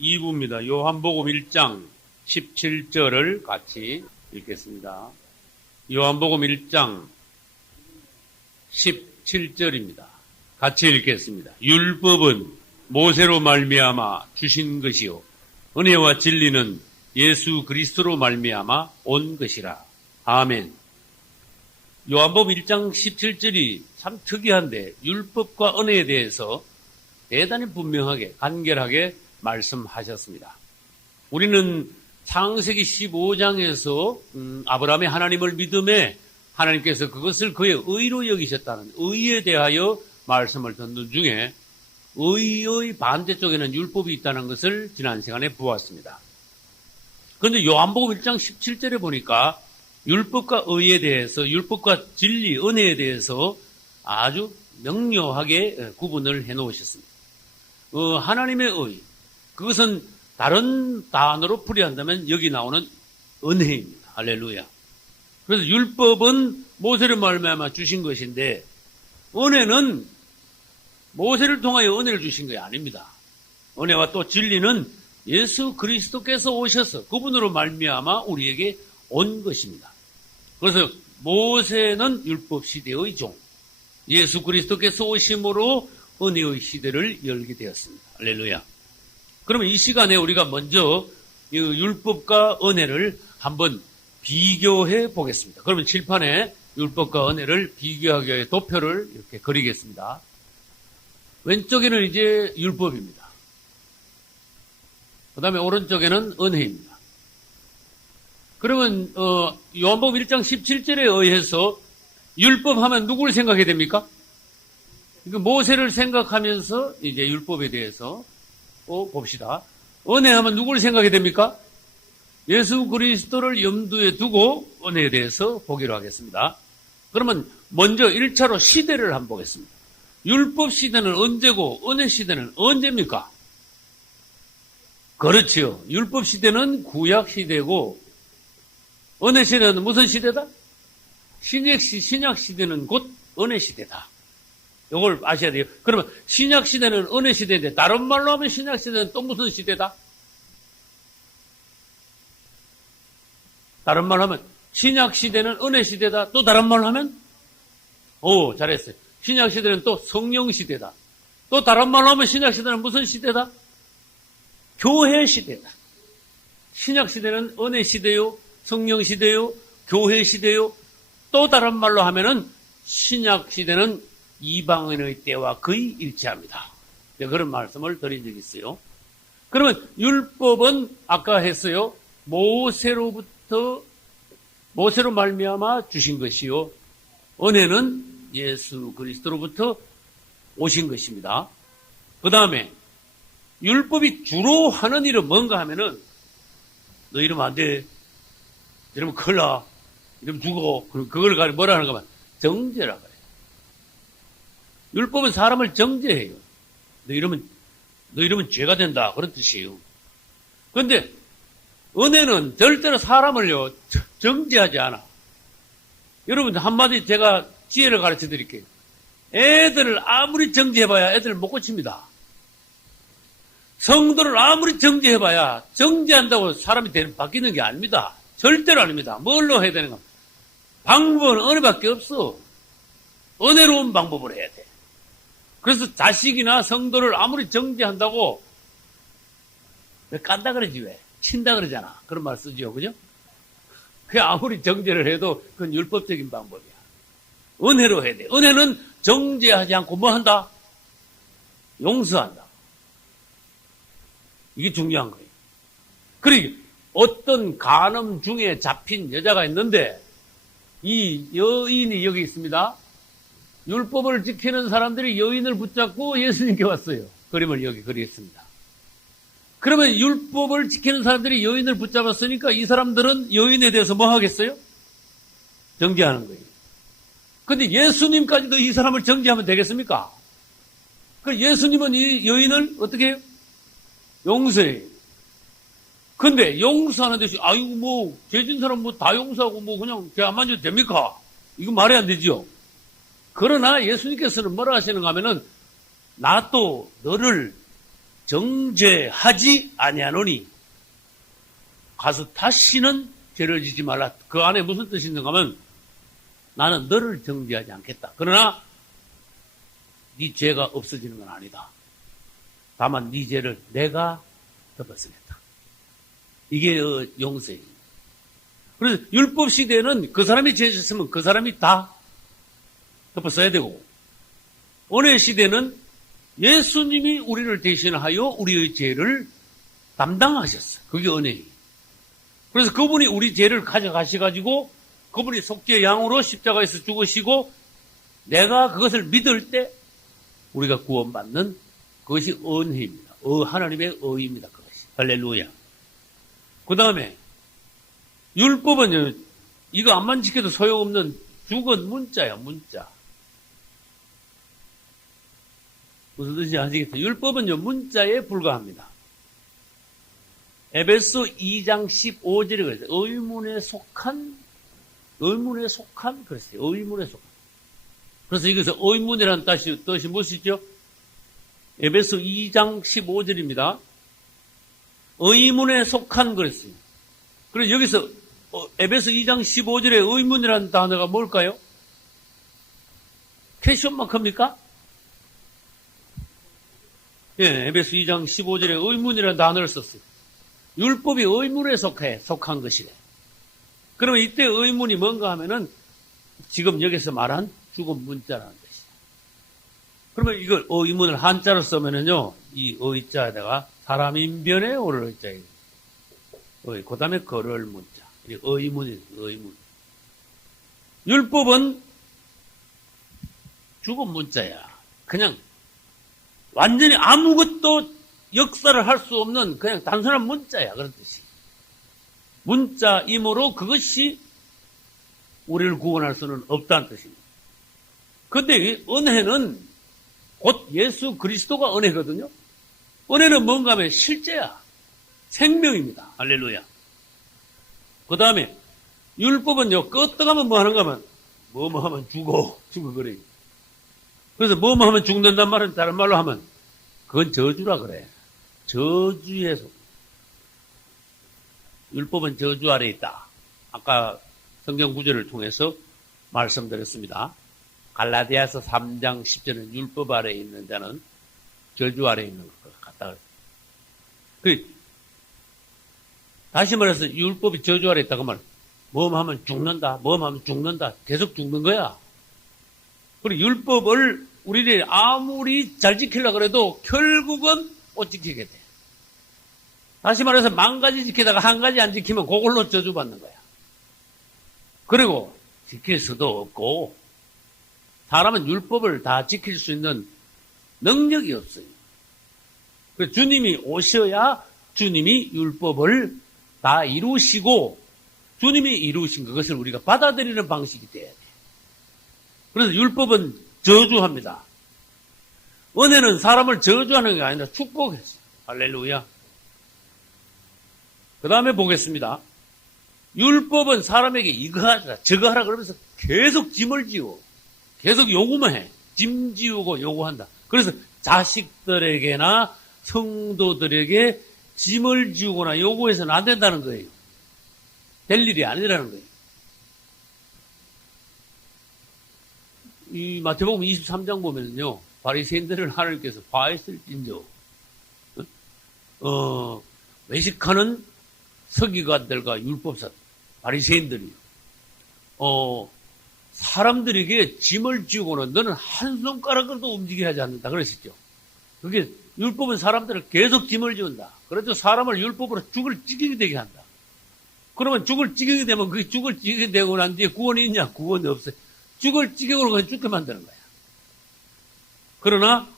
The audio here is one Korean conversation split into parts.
2부입니다. 요한복음 1장 17절을 같이 읽겠습니다. 요한복음 1장 17절입니다. 같이 읽겠습니다. 율법은 모세로 말미암아 주신 것이요 은혜와 진리는 예수 그리스도로 말미암아 온 것이라. 아멘. 요한복음 1장 17절이 참 특이한데 율법과 은혜에 대해서 대단히 분명하게 간결하게 말씀하셨습니다. 우리는 창세기 15장에서 아브라함의 하나님을 믿음에 하나님께서 그것을 그의 의로 여기셨다는 의에 대하여 말씀을 듣는 중에 의의 반대쪽에는 율법이 있다는 것을 지난 시간에 보았습니다. 그런데 요한복음 1장 17절에 보니까 율법과 의에 대해서, 율법과 진리, 은혜에 대해서 아주 명료하게 구분을 해 놓으셨습니다. 하나님의 의, 그것은 다른 단어로 풀이한다면 여기 나오는 은혜입니다. 할렐루야. 그래서 율법은 모세를 말미암아 주신 것인데 은혜는 모세를 통하여 은혜를 주신 것이 아닙니다. 은혜와 또 진리는 예수 그리스도께서 오셔서 그분으로 말미암아 우리에게 온 것입니다. 그래서 모세는 율법 시대의 종, 예수 그리스도께서 오심으로 은혜의 시대를 열게 되었습니다. 할렐루야. 그러면 이 시간에 우리가 먼저 이 율법과 은혜를 한번 비교해 보겠습니다. 그러면 칠판에 율법과 은혜를 비교하기 위해 도표를 이렇게 그리겠습니다. 왼쪽에는 이제 율법입니다. 그 다음에 오른쪽에는 은혜입니다. 그러면 요한복음 1장 17절에 의해서 율법 하면 누구를 생각해야 됩니까? 모세를 생각하면서 이제 율법에 대해서 봅시다. 은혜하면 누구를 생각해야 됩니까? 예수 그리스도를 염두에 두고 은혜에 대해서 보기로 하겠습니다. 그러면 먼저 1차로 시대를 한번 보겠습니다. 율법 시대는 언제고 은혜 시대는 언제입니까? 그렇지요. 율법 시대는 구약 시대고 은혜 시대는 무슨 시대다? 신약 시대는 곧 은혜 시대다. 이걸 아셔야 돼요. 그러면 신약 시대는 은혜 시대인데 다른 말로 하면 신약 시대는 또 무슨 시대다? 다른 말로 하면 신약 시대는 은혜 시대다. 또 다른 말로 하면 잘했어요. 신약 시대는 또 성령 시대다. 또 다른 말로 하면 신약 시대는 무슨 시대다? 교회 시대다. 신약 시대는 은혜 시대요, 성령 시대요, 교회 시대요. 또 다른 말로 하면은 신약 시대는 이방인의 때와 거의 일치합니다. 그런 말씀을 드린 적이 있어요. 그러면 율법은 아까 했어요. 모세로 말미암아 주신 것이요. 은혜는 예수 그리스도로부터 오신 것입니다. 그 다음에 율법이 주로 하는 일은 뭔가 하면은 너 이러면 안 돼. 이러면 큰일 나. 이러면 죽어. 그걸 가지고 뭐라 하는가 하면 정죄라 그래요. 율법은 사람을 정죄해요. 너 이러면 죄가 된다. 그런 뜻이에요. 그런데 은혜는 절대로 사람을요, 정죄하지 않아. 여러분, 한마디 제가 지혜를 가르쳐 드릴게요. 애들을 아무리 정죄해봐야 애들을 못 고칩니다. 성도를 아무리 정죄해봐야 정죄한다고 사람이 바뀌는 게 아닙니다. 절대로 아닙니다. 뭘로 해야 되는가? 방법은 은혜밖에 없어. 은혜로운 방법으로 해야 돼. 그래서 자식이나 성도를 아무리 정죄한다고 왜 깐다 그러지 왜? 친다 그러잖아. 그런 말 쓰지요. 그죠? 그 아무리 정죄를 해도 그건 율법적인 방법이야. 은혜로 해야 돼. 은혜는 정죄하지 않고 뭐 한다? 용서한다. 이게 중요한 거예요. 그리고 어떤 간음 중에 잡힌 여자가 있는데 이 여인이 여기 있습니다. 율법을 지키는 사람들이 여인을 붙잡고 예수님께 왔어요. 그림을 여기 그리겠습니다. 그러면 율법을 지키는 사람들이 여인을 붙잡았으니까 이 사람들은 여인에 대해서 뭐 하겠어요? 정죄하는 거예요. 근데 예수님까지도 이 사람을 정죄하면 되겠습니까? 그 예수님은 이 여인을 어떻게 해요? 용서해요. 근데 용서하는 대신 죄진 사람 다 용서하고 그냥 죄 안 만져도 됩니까? 이거 말이 안 되죠. 그러나 예수님께서는 뭐라 하시는가 하면은 나 또 너를 정죄하지 아니하노니 가서 다시는 죄를 지지 말라. 그 안에 무슨 뜻이 있는가 하면 나는 너를 정죄하지 않겠다. 그러나 네 죄가 없어지는 건 아니다. 다만 네 죄를 내가 덮어쓰겠다. 이게 용서입니다. 그래서 율법 시대에는 그 사람이 죄 짓으면 그 사람이 다 덮어써야 되고, 은혜 시대는 예수님이 우리를 대신하여 우리의 죄를 담당하셨어요. 그게 은혜예요. 그래서 그분이 우리 죄를 가져가셔가지고 그분이 속죄 양으로 십자가에서 죽으시고 내가 그것을 믿을 때 우리가 구원받는 그것이 은혜입니다. 하나님의 의입니다. 그것이. 할렐루야. 그 다음에 율법은요, 이거 안만 지켜도 소용없는 죽은 문자야, 문자. 무슨 뜻인지 아시겠죠? 율법은요, 문자에 불과합니다. 에베소 2장 15절에 그랬어요. 의문에 속한, 그랬어요. 의문에 속한. 그래서 여기서 의문이라는 뜻이 무엇이죠? 에베소 2장 15절입니다. 의문에 속한 그랬어요. 그래서 여기서 에베소 2장 15절에 의문이라는 단어가 뭘까요? 퀘스천 마크입니까? 예, 에베소 2장 15절에 의문이라는 단어를 썼어요. 율법이 의문에 속한 것이래. 그러면 이때 의문이 뭔가 하면은 지금 여기서 말한 죽은 문자라는 뜻이에요. 그러면 이걸 의문을 한자로 쓰면은요, 이 의자에다가 사람 인변에 오를 의자예요. 그 다음에 걸을 문자. 의문이, 의문. 율법은 죽은 문자야. 그냥 완전히 아무것도 역사를 할 수 없는 그냥 단순한 문자야. 그런 뜻이. 문자이므로 그것이 우리를 구원할 수는 없다는 뜻입니다. 근데 은혜는 곧 예수 그리스도가 은혜거든요. 은혜는 뭔가 하면 실제야. 생명입니다. 할렐루야. 그 다음에 율법은요, 끄떡하면 뭐 하는가 하면 뭐뭐 하면 죽어그래. 그래서 뭐뭐 하면 죽는단 말은 다른 말로 하면 그건 저주라 그래. 저주의 속. 율법은 저주 아래 있다. 아까 성경 구절을 통해서 말씀드렸습니다. 갈라디아서 3장 10절은 율법 아래에 있는 자는 저주 아래에 있는 것 같다. 다시 말해서 율법이 저주 아래에 있다고 하면 뭐뭐 하면 죽는다. 뭐뭐 하면 죽는다. 계속 죽는 거야. 그리고 율법을 우리를 아무리 잘 지키려고 해도 결국은 못 지키게 돼. 다시 말해서 10,000가지 지키다가 한 가지 안 지키면 그걸로 저주받는 거야. 그리고 지킬 수도 없고 사람은 율법을 다 지킬 수 있는 능력이 없어요. 그래서 주님이 오셔야 주님이 율법을 다 이루시고 주님이 이루신 그것을 우리가 받아들이는 방식이 돼야 돼. 그래서 율법은 저주합니다. 은혜는 사람을 저주하는 게 아니라 축복했어요. 할렐루야. 그 다음에 보겠습니다. 율법은 사람에게 이거 하라, 저거 하라 그러면서 계속 짐을 지워. 계속 요구만 해. 짐 지우고 요구한다. 그래서 자식들에게나 성도들에게 짐을 지우거나 요구해서는 안 된다는 거예요. 될 일이 아니라는 거예요. 이 마태복음 23장 보면요, 바리새인들을 하나님께서 화했을진저 외식하는 서기관들과 율법사 바리새인들이 사람들에게 짐을 지우고는 너는 한 손가락으로도 움직이게 하지 않는다 그러셨죠. 그게 율법은 사람들을 계속 짐을 지운다. 그래도 사람을 율법으로 죽을 찌개게 되게 한다. 그러면 죽을 찌개게 되면 그게 죽을 찌개게 되고 난 뒤에 구원이 있냐? 구원이 없어요. 죽을 찌개로 그냥 죽게 만드는 거야. 그러나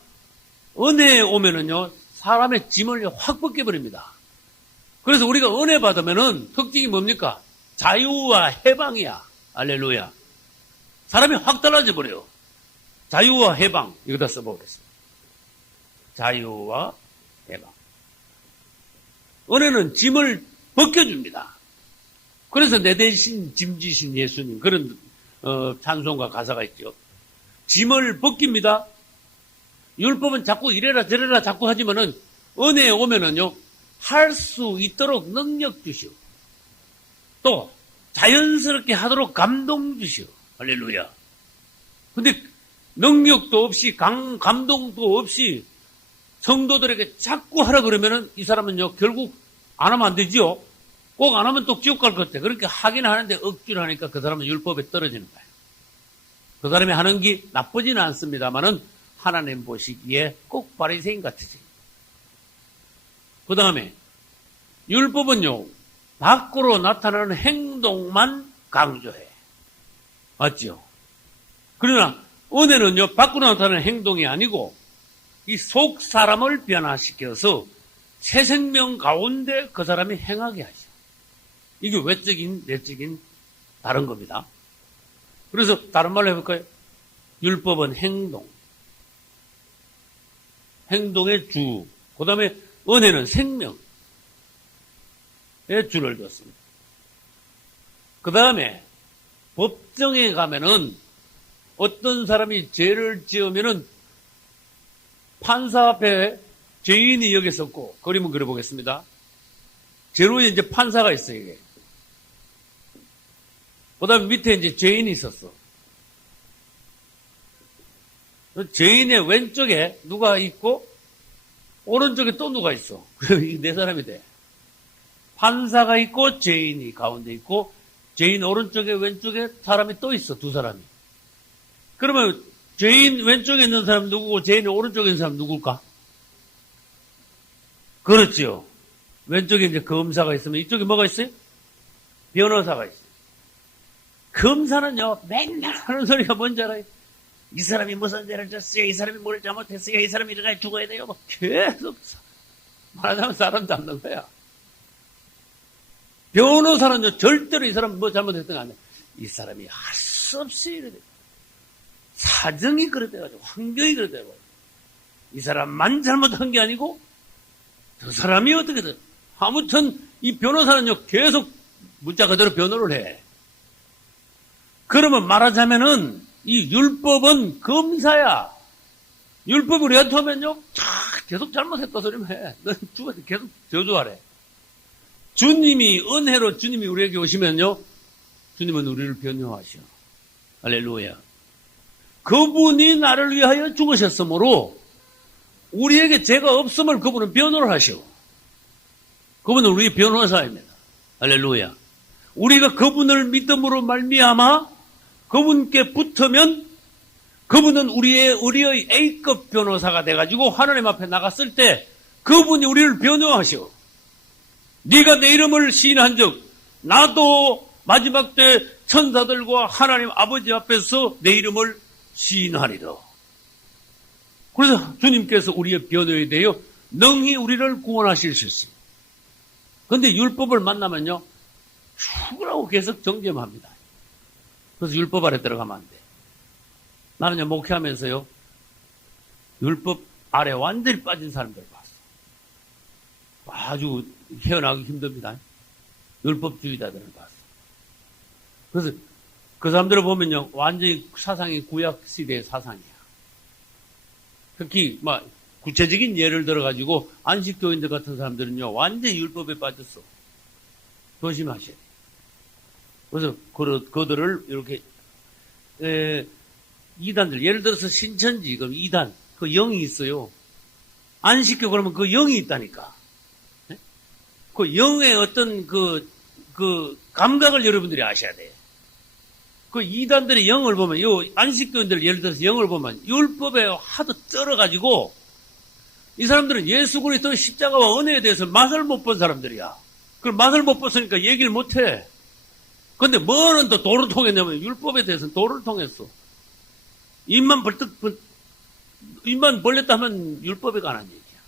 은혜에 오면은요, 사람의 짐을 확 벗겨버립니다. 그래서 우리가 은혜 받으면은 특징이 뭡니까? 자유와 해방이야. 할렐루야. 사람이 확 달라져 버려요. 자유와 해방. 이거 다 써보겠습니다. 자유와 해방. 은혜는 짐을 벗겨줍니다. 그래서 내 대신 짐 지신 예수님, 그런 찬송과 가사가 있죠. 짐을 벗깁니다. 율법은 자꾸 이래라 저래라 자꾸 하지만은 은혜에 오면은요, 할 수 있도록 능력 주시오. 또 자연스럽게 하도록 감동 주시오. 할렐루야. 근데 능력도 없이 감동도 없이 성도들에게 자꾸 하라 그러면은 이 사람은요, 결국 안 하면 안 되지요. 꼭 안 하면 또 지옥 갈 것 같아. 그렇게 하긴 하는데 억지로 하니까 그 사람은 율법에 떨어지는 거예요. 그 사람이 하는 게 나쁘지는 않습니다만은 하나님 보시기에 꼭 바리새인 같으지. 그 다음에 율법은요, 밖으로 나타나는 행동만 강조해. 맞죠? 그러나 은혜는요, 밖으로 나타나는 행동이 아니고 이 속 사람을 변화시켜서 새 생명 가운데 그 사람이 행하게 하셔. 이게 외적인, 내적인 다른 겁니다. 그래서 다른 말로 해볼까요? 율법은 행동. 행동의 주. 그 다음에 은혜는 생명의 주를 뒀습니다. 그 다음에 법정에 가면은 어떤 사람이 죄를 지으면은 판사 앞에 죄인이 여기 있었고, 그림을 그려보겠습니다. 제로에 이제 판사가 있어요, 이게. 그 다음에 밑에 이제 죄인이 있었어. 죄인의 왼쪽에 누가 있고, 오른쪽에 또 누가 있어. 이게 네 사람이 돼. 판사가 있고, 죄인이 가운데 있고, 죄인 오른쪽에 왼쪽에 사람이 또 있어, 두 사람이. 그러면 죄인 왼쪽에 있는 사람 누구고 죄인 오른쪽에 있는 사람 누굴까? 그렇지요. 왼쪽에 이제 검사가 있으면 이쪽에 뭐가 있어요? 변호사가 있어요. 검사는요, 맨날 하는 소리가 뭔지 알아요? 이 사람이 무슨 죄를 졌어요? 이 사람이 뭘 잘못했어요? 이 사람이 이렇게 죽어야 돼요? 뭐 계속 말하자면 사람 잡는 거야. 변호사는요, 절대로 이 사람 뭐 잘못했던 거 아니에요. 이 사람이 할 수 없이 이래 돼요. 사정이 그래 돼가지고, 환경이 그래 돼가지고. 이 사람만 잘못한 게 아니고, 저 사람이 어떻게든. 아무튼, 이 변호사는요, 계속 문자 그대로 변호를 해. 그러면 말하자면은, 이 율법은 검사야. 율법을 우리한테 하면요, 계속 잘못했다 소리만 해. 넌 죽어서 계속 저주하래. 주님이, 은혜로 주님이 우리에게 오시면요, 주님은 우리를 변호하셔. 할렐루야. 그분이 나를 위하여 죽으셨으므로 우리에게 죄가 없음을 그분은 변호를 하시오. 그분은 우리의 변호사입니다. 할렐루야. 우리가 그분을 믿음으로 말미암아 그분께 붙으면 그분은 우리의 A급 변호사가 돼가지고 하나님 앞에 나갔을 때 그분이 우리를 변호하시오. 네가 내 이름을 시인한 적 나도 마지막 때 천사들과 하나님 아버지 앞에서 내 이름을 시인하리라. 그래서 주님께서 우리의 변호에 대하여 능히 우리를 구원하실 수 있습니다. 그런데 율법을 만나면요, 죽으라고 계속 정죄합니다. 그래서 율법 아래 들어가면 안 돼. 나는요, 목회하면서요, 율법 아래 완전히 빠진 사람들 봤어. 아주 헤어나기 힘듭니다. 율법주의자들을 봤어. 그래서 그 사람들을 보면요, 완전히 사상이 구약 시대의 사상이야. 특히, 구체적인 예를 들어가지고, 안식교인들 같은 사람들은요, 완전히 율법에 빠졌어. 조심하셔야 돼. 그래서 그들을 이렇게, 이단들, 예를 들어서 신천지, 그럼 이단, 그 영이 있어요. 안식교 그러면 그 영이 있다니까. 그 영의 어떤 감각을 여러분들이 아셔야 돼요. 그 이단들의 영을 보면, 안식교인들 예를 들어서 영을 보면, 율법에 하도 쩔어가지고, 이 사람들은 예수 그리스도의 십자가와 은혜에 대해서 맛을 못 본 사람들이야. 그걸 맛을 못 봤으니까 얘기를 못 해. 근데 뭐는 또 도를 통했냐면, 율법에 대해서는 도를 통했어. 입만 벌렸다 하면 율법에 관한 얘기야.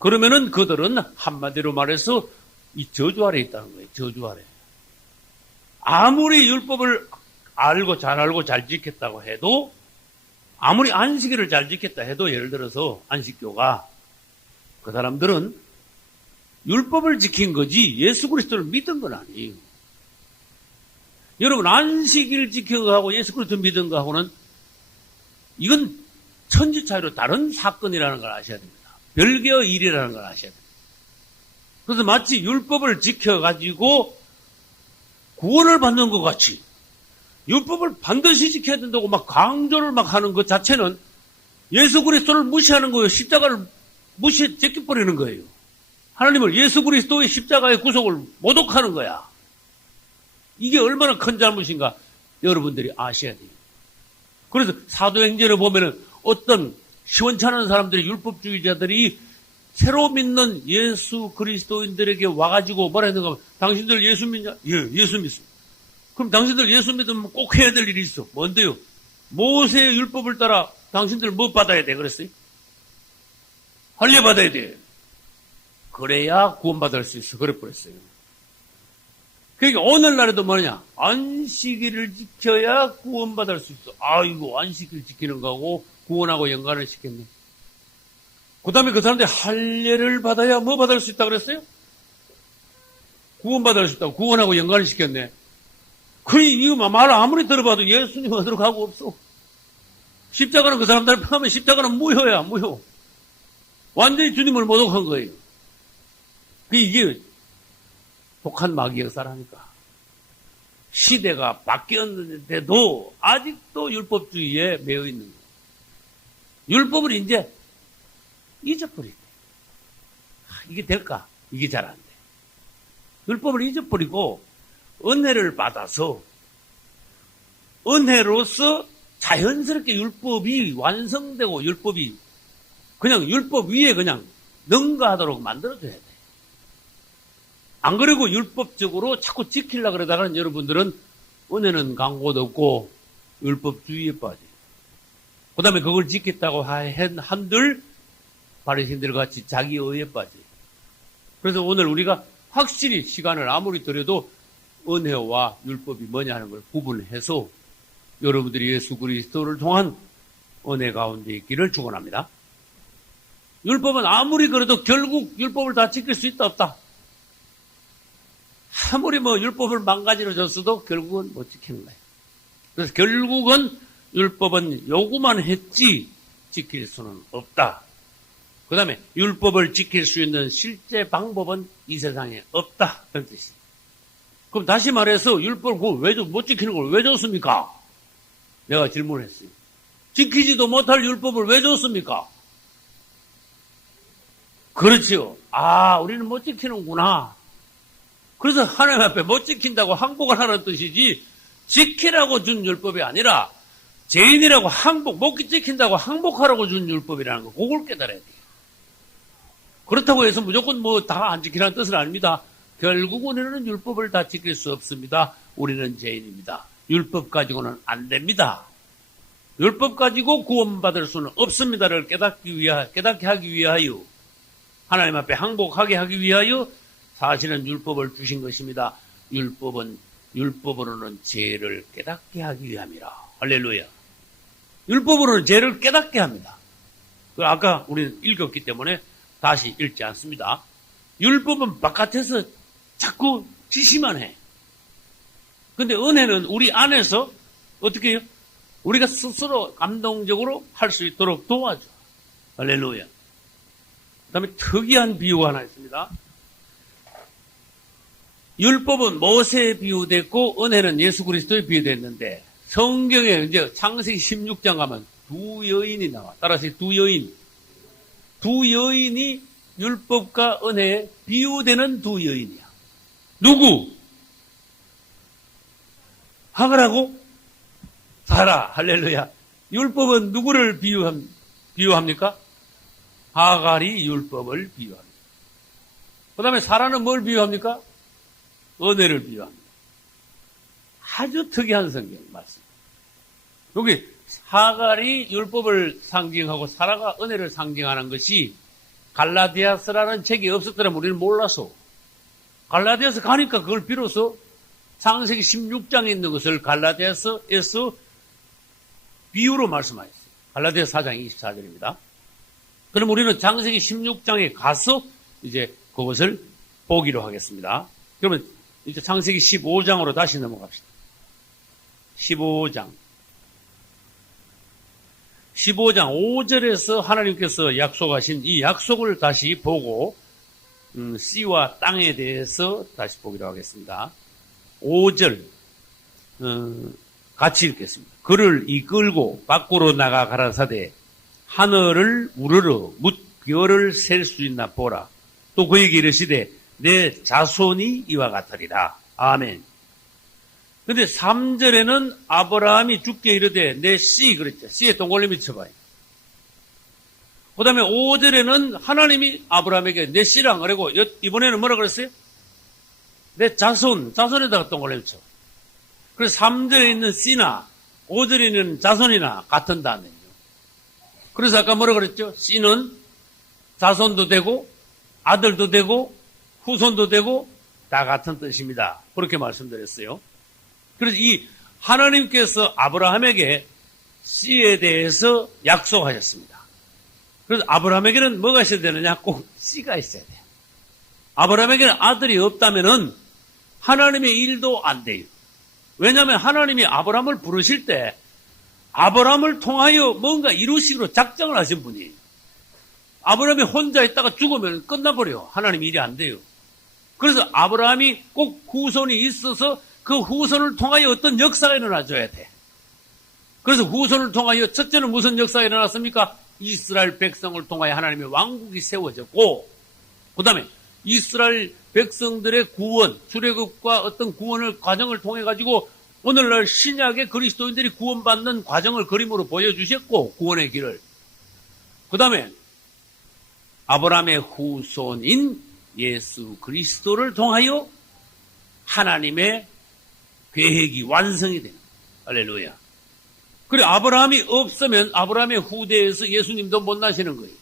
그러면은 그들은 한마디로 말해서 이 저주 아래 있다는 거예요. 저주 아래. 아무리 율법을 잘 알고 잘 지켰다고 해도, 아무리 안식일을 잘 지켰다 해도, 예를 들어서 안식교가, 그 사람들은 율법을 지킨 거지 예수 그리스도를 믿은 건 아니에요. 여러분, 안식일 지켜가고 예수 그리스도 믿은 거하고는 이건 천지 차이로 다른 사건이라는 걸 아셔야 됩니다. 별개의 일이라는 걸 아셔야 돼요. 그래서 마치 율법을 지켜가지고 구원을 받는 것 같이 율법을 반드시 지켜야 된다고 막 강조를 막 하는 것 자체는 예수 그리스도를 무시하는 거예요. 십자가를 제껴버리는 거예요. 하나님을 예수 그리스도의 십자가의 구속을 모독하는 거야. 이게 얼마나 큰 잘못인가 여러분들이 아셔야 돼요. 그래서 사도행전을 보면은 어떤 시원찮은 사람들이 율법주의자들이 새로 믿는 예수 그리스도인들에게 와가지고 뭐라 했는가, 당신들 예수 믿냐? 예, 예수 믿습니다. 그럼 당신들 예수 믿으면 꼭 해야 될 일이 있어. 뭔데요? 모세의 율법을 따라 당신들 뭐 받아야 돼? 그랬어요? 할례 받아야 돼. 그래야 구원받을 수 있어. 그래 버렸어요. 그러니까 오늘날에도 뭐냐? 안식일을 지켜야 구원받을 수 있어. 아이고, 안식일 지키는 거하고 구원하고 연관을 시켰네. 그 다음에 그 사람들이 할례를 받아야 뭐 받을 수 있다 그랬어요? 구원받을 수 있다고 구원하고 연관을 시켰네. 이거 말 아무리 들어봐도 예수님 어디로 가고 없어. 십자가는 그 사람들 포함해 십자가는 무효야, 무효. 완전히 주님을 모독한 거예요. 이게 독한 마귀 역사라니까. 시대가 바뀌었는데도 아직도 율법주의에 매여 있는 거예요. 율법을 이제 잊어버리고. 이게 될까? 이게 잘 안 돼. 율법을 잊어버리고 은혜를 받아서 은혜로서 자연스럽게 율법이 완성되고 율법이 그냥 율법 위에 그냥 능가하도록 만들어줘야 돼. 안 그러고 율법적으로 자꾸 지키려고 그러다가는 여러분들은 은혜는 강고도 없고 율법주의에 빠져요. 그 다음에 그걸 지켰다고 한들 바리새인들 같이 자기 의에 빠져요. 그래서 오늘 우리가 확실히 시간을 아무리 들여도 은혜와 율법이 뭐냐 하는 걸 구분해서 여러분들이 예수 그리스도를 통한 은혜 가운데 있기를 축원합니다. 율법은 아무리 그래도 결국 율법을 다 지킬 수 있다 없다. 아무리 율법을 망가지러 줬어도 결국은 못 지키는 거예요. 그래서 결국은 율법은 요구만 했지 지킬 수는 없다. 그 다음에 율법을 지킬 수 있는 실제 방법은 이 세상에 없다. 그런 뜻이에요. 그럼 다시 말해서 율법을 못 지키는 걸 왜 줬습니까? 내가 질문을 했어요. 지키지도 못할 율법을 왜 줬습니까? 그렇지요. 우리는 못 지키는구나. 그래서 하나님 앞에 못 지킨다고 항복을 하라는 뜻이지 지키라고 준 율법이 아니라 죄인이라고 못 지킨다고 항복하라고 준 율법이라는 거 그걸 깨달아야 돼요. 그렇다고 해서 무조건 다 안 지키라는 뜻은 아닙니다. 결국 우리는 율법을 다 지킬 수 없습니다. 우리는 죄인입니다. 율법 가지고는 안 됩니다. 율법 가지고 구원받을 수는 없습니다를 깨닫게 하기 위하여 하나님 앞에 항복하게 하기 위하여 사실은 율법을 주신 것입니다. 율법으로는 죄를 깨닫게 하기 위함이라. 할렐루야. 율법으로는 죄를 깨닫게 합니다. 아까 우리는 읽었기 때문에 다시 읽지 않습니다. 율법은 바깥에서 자꾸 지시만 해. 근데 은혜는 우리 안에서 어떻게 해요? 우리가 스스로 감동적으로 할 수 있도록 도와줘. 할렐루야. 그 다음에 특이한 비유가 하나 있습니다. 율법은 모세에 비유됐고 은혜는 예수 그리스도에 비유됐는데 성경에 이제 창세기 16장 가면 두 여인이 나와. 따라서 두 여인. 두 여인이 율법과 은혜에 비유되는 두 여인이야. 누구? 하갈하고 사라. 할렐루야. 율법은 누구를 비유합니까? 하갈이 율법을 비유합니다. 그 다음에 사라는 뭘 비유합니까? 은혜를 비유합니다. 아주 특이한 성경 말씀. 여기 하갈이 율법을 상징하고 사라가 은혜를 상징하는 것이 갈라디아서라는 책이 없었더라면 우리는 몰라서 갈라디아서 가니까 그걸 비로소 창세기 16장에 있는 것을 갈라디아서에서 비유로 말씀하셨어요. 갈라디아서 4장 24절입니다. 그럼 우리는 창세기 16장에 가서 이제 그것을 보기로 하겠습니다. 그러면 이제 창세기 15장으로 다시 넘어갑시다. 15장. 15장 5절에서 하나님께서 약속하신 이 약속을 다시 보고 씨와 땅에 대해서 다시 보기로 하겠습니다. 5절 같이 읽겠습니다. 그를 이끌고 밖으로 나가 가라사대 하늘을 우러러 뭇 별을 셀 수 있나 보라. 또 그에게 이르시되 내 자손이 이와 같으리라. 아멘. 근데 3절에는 아브라함이 죽게 이르되 내 씨 그랬죠. 씨에 동글림이 쳐봐요. 그 다음에 5절에는 하나님이 아브라함에게 내 씨랑 그러고 이번에는 뭐라 그랬어요? 내 자손에다가 동글림이 쳐. 그래서 3절에 있는 씨나 5절에 있는 자손이나 같은 단어예요. 그래서 아까 뭐라 그랬죠? 씨는 자손도 되고 아들도 되고 후손도 되고 다 같은 뜻입니다. 그렇게 말씀드렸어요. 그래서 이 하나님께서 아브라함에게 씨에 대해서 약속하셨습니다. 그래서 아브라함에게는 뭐가 있어야 되느냐? 꼭 씨가 있어야 돼요. 아브라함에게는 아들이 없다면은 하나님의 일도 안 돼요. 왜냐하면 하나님이 아브라함을 부르실 때 아브라함을 통하여 뭔가 이루시기로 작정을 하신 분이에요. 아브라함이 혼자 있다가 죽으면 끝나버려요. 하나님 일이 안 돼요. 그래서 아브라함이 꼭 후손이 있어서 그 후손을 통하여 어떤 역사가 일어나줘야 돼. 그래서 후손을 통하여 첫째는 무슨 역사가 일어났습니까? 이스라엘 백성을 통하여 하나님의 왕국이 세워졌고, 그 다음에 이스라엘 백성들의 구원, 출애굽과 어떤 구원을 과정을 통해 가지고 오늘날 신약의 그리스도인들이 구원받는 과정을 그림으로 보여주셨고, 구원의 길을. 그 다음에 아브라함의 후손인 예수 그리스도를 통하여 하나님의 계획이 완성이 됩니다. 할렐루야. 그리고 아브라함이 없으면 아브라함의 후대에서 예수님도 못 나시는 거예요.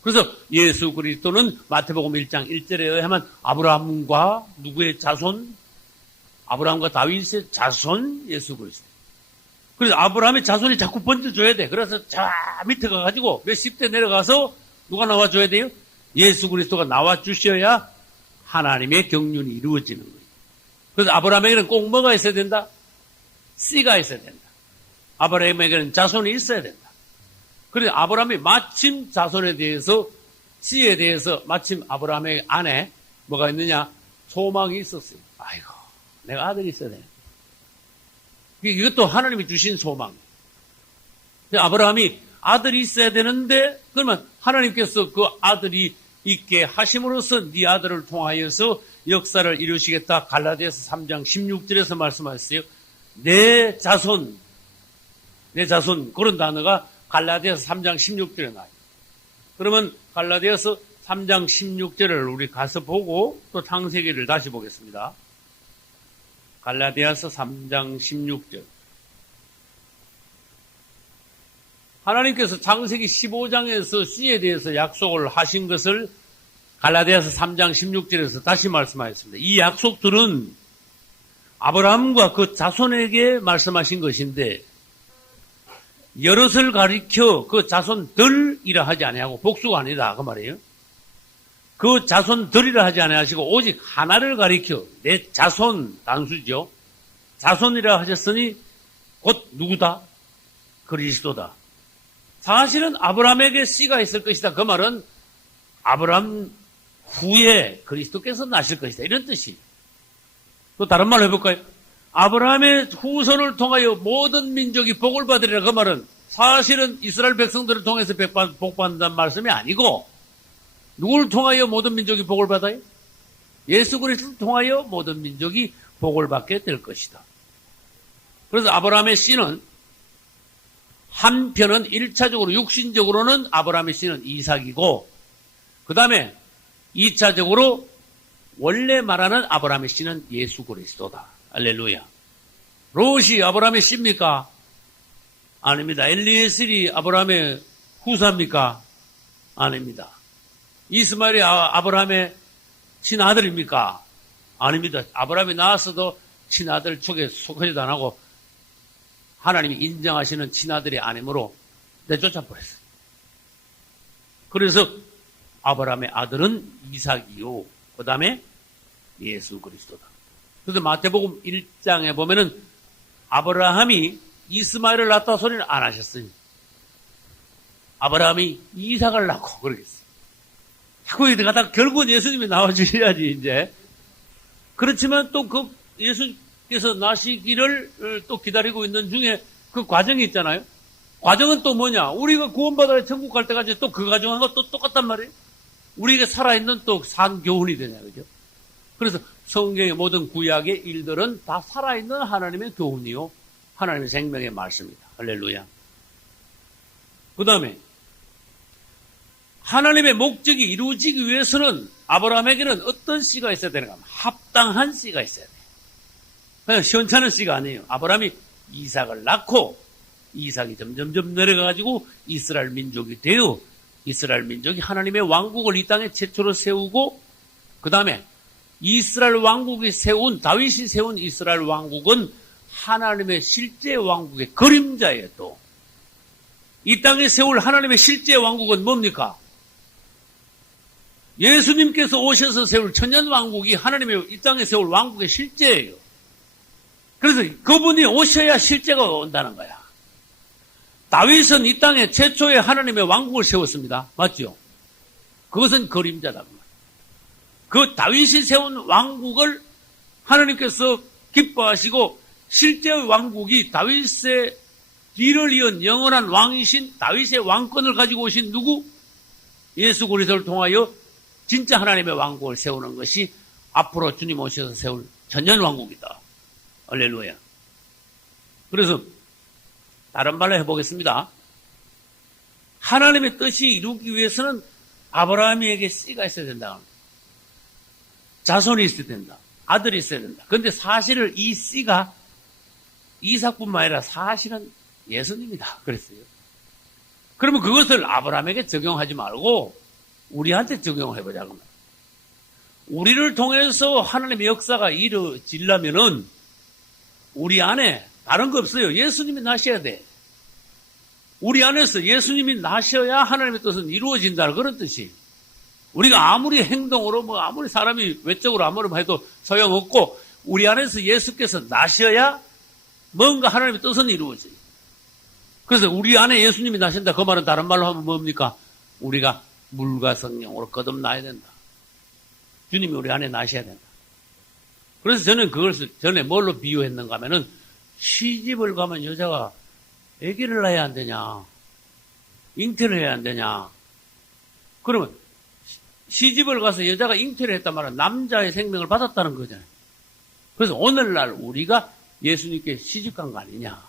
그래서 예수 그리스도는 마태복음 1장 1절에 의하면 아브라함과 누구의 자손? 아브라함과 다윗의 자손 예수 그리스도. 그래서 아브라함의 자손이 자꾸 번져줘야 돼. 그래서 저 밑에 가가지고 몇십 대 내려가서 누가 나와줘야 돼요? 예수 그리스도가 나와주셔야 하나님의 경륜이 이루어지는 거예요. 그래서 아브라함에게는 꼭 뭐가 있어야 된다? 씨가 있어야 된다. 아브라함에게는 자손이 있어야 된다. 그래서 아브라함이 마침 자손에 대해서, 씨에 대해서 마침 아브라함의 안에 뭐가 있느냐? 소망이 있었어요. 아이고, 내가 아들이 있어야 돼. 이것도 하나님이 주신 소망. 아브라함이 아들이 있어야 되는데, 그러면 하나님께서 그 아들이 있게 하심으로써 네 아들을 통하여서 역사를 이루시겠다. 갈라디아서 3장 16절에서 말씀하셨어요. 내 자손, 그런 단어가 갈라디아서 3장 16절에 나와요. 그러면 갈라디아서 3장 16절을 우리 가서 보고 또 창세기를 다시 보겠습니다. 갈라디아서 3장 16절. 하나님께서 창세기 15장에서 씨에 대해서 약속을 하신 것을 갈라디아서 3장 16절에서 다시 말씀하셨습니다. 이 약속들은 아브라함과 그 자손에게 말씀하신 것인데 여럿을 가리켜 그 자손들이라 하지 아니하고 복수가 아니다 그 말이에요. 그 자손들이라 하지 아니하시고 오직 하나를 가리켜 내 자손 단수죠. 자손이라 하셨으니 곧 누구다? 그리스도다. 사실은 아브라함에게 씨가 있을 것이다. 그 말은 아브라함 후에 그리스도께서 나실 것이다. 이런 뜻이. 또 다른 말로 해볼까요? 아브라함의 후손을 통하여 모든 민족이 복을 받으리라. 그 말은 사실은 이스라엘 백성들을 통해서 복 받는다는 말씀이 아니고 누구를 통하여 모든 민족이 복을 받아요? 예수 그리스도를 통하여 모든 민족이 복을 받게 될 것이다. 그래서 아브라함의 씨는 한편은 1차적으로 육신적으로는 아브라함의 씨는 이삭이고 그 다음에 2차적으로 원래 말하는 아브라함의 씨는 예수 그리스도다. 할렐루야. 롯이 아브라함의 씨입니까? 아닙니다. 엘리에셀이 아브라함의 후사입니까? 아닙니다. 이스마엘이 아브라함의 친아들입니까? 아닙니다. 아브라함이 낳았어도 친아들 쪽에 속하지도 안 하고 하나님이 인정하시는 친아들이 아니므로 내쫓아 버렸어요. 그래서 아브라함의 아들은 이삭이요. 그 다음에 예수 그리스도다. 그래서 마태복음 1장에 보면은 아브라함이 이스마엘을 낳았다 소리는 안 하셨어요. 아브라함이 이삭을 낳고 그러겠어요. 자꾸 이러다가 결국은 예수님이 나와주셔야지 이제. 그렇지만 또 그 예수께서 나시기를 또 기다리고 있는 중에 그 과정이 있잖아요. 과정은 또 뭐냐? 우리가 구원받아 천국 갈 때까지 또 그 과정하고 또 똑같단 말이에요. 우리가 살아있는 또 산교훈이 되냐, 그죠? 그래서 성경의 모든 구약의 일들은 다 살아있는 하나님의 교훈이요. 하나님의 생명의 말씀입니다. 할렐루야. 그 다음에 하나님의 목적이 이루어지기 위해서는 아브라함에게는 어떤 씨가 있어야 되는가? 합당한 씨가 있어야 돼요. 그냥 시원찮은 씨가 아니에요. 아브라함이 이삭을 낳고 이삭이 점점 내려가가지고 이스라엘 민족이 되어 이스라엘 민족이 하나님의 왕국을 이 땅에 최초로 세우고 그 다음에 이스라엘 왕국이 세운 다윗이 세운 이스라엘 왕국은 하나님의 실제 왕국의 그림자예요. 또 이 땅에 세울 하나님의 실제 왕국은 뭡니까? 예수님께서 오셔서 세울 천년왕국이 하나님의 이 땅에 세울 왕국의 실제예요. 그래서 그분이 오셔야 실제가 온다는 거야. 다윗은 이 땅에 최초의 하나님의 왕국을 세웠습니다. 맞죠? 그것은 그림자다. 그 다윗이 세운 왕국을 하나님께서 기뻐하시고 실제의 왕국이 다윗의 뒤를 이은 영원한 왕이신 다윗의 왕권을 가지고 오신 누구? 예수 그리스도를 통하여 진짜 하나님의 왕국을 세우는 것이 앞으로 주님 오셔서 세울 천년왕국이다. 할렐루야. 그래서 다른 말로 해보겠습니다. 하나님의 뜻이 이루기 위해서는 아브라함에게 씨가 있어야 된다. 자손이 있어야 된다. 아들이 있어야 된다. 그런데 사실은 이 씨가 이삭뿐만 아니라 사실은 예수님이다. 그랬어요. 그러면 그것을 아브라함에게 적용하지 말고 우리한테 적용해보자고. 우리를 통해서 하나님의 역사가 이루어지려면은 우리 안에 다른 거 없어요. 예수님이 나셔야 돼. 우리 안에서 예수님이 나셔야 하나님의 뜻은 이루어진다는 그런 뜻이. 우리가 아무리 행동으로 아무리 사람이 외적으로 아무리 해도 소용없고 우리 안에서 예수께서 나셔야 뭔가 하나님의 뜻은 이루어져요. 그래서 우리 안에 예수님이 나신다. 그 말은 다른 말로 하면 뭡니까? 우리가 물과 성령으로 거듭나야 된다. 주님이 우리 안에 나셔야 된다. 그래서 저는 그것을 전에 뭘로 비유했는가 하면은 시집을 가면 여자가 아기를 낳아야 안 되냐? 잉태를 해야 안 되냐? 그러면 시집을 가서 여자가 잉태를 했단 말은 남자의 생명을 받았다는 거잖아요. 그래서 오늘날 우리가 예수님께 시집 간 거 아니냐?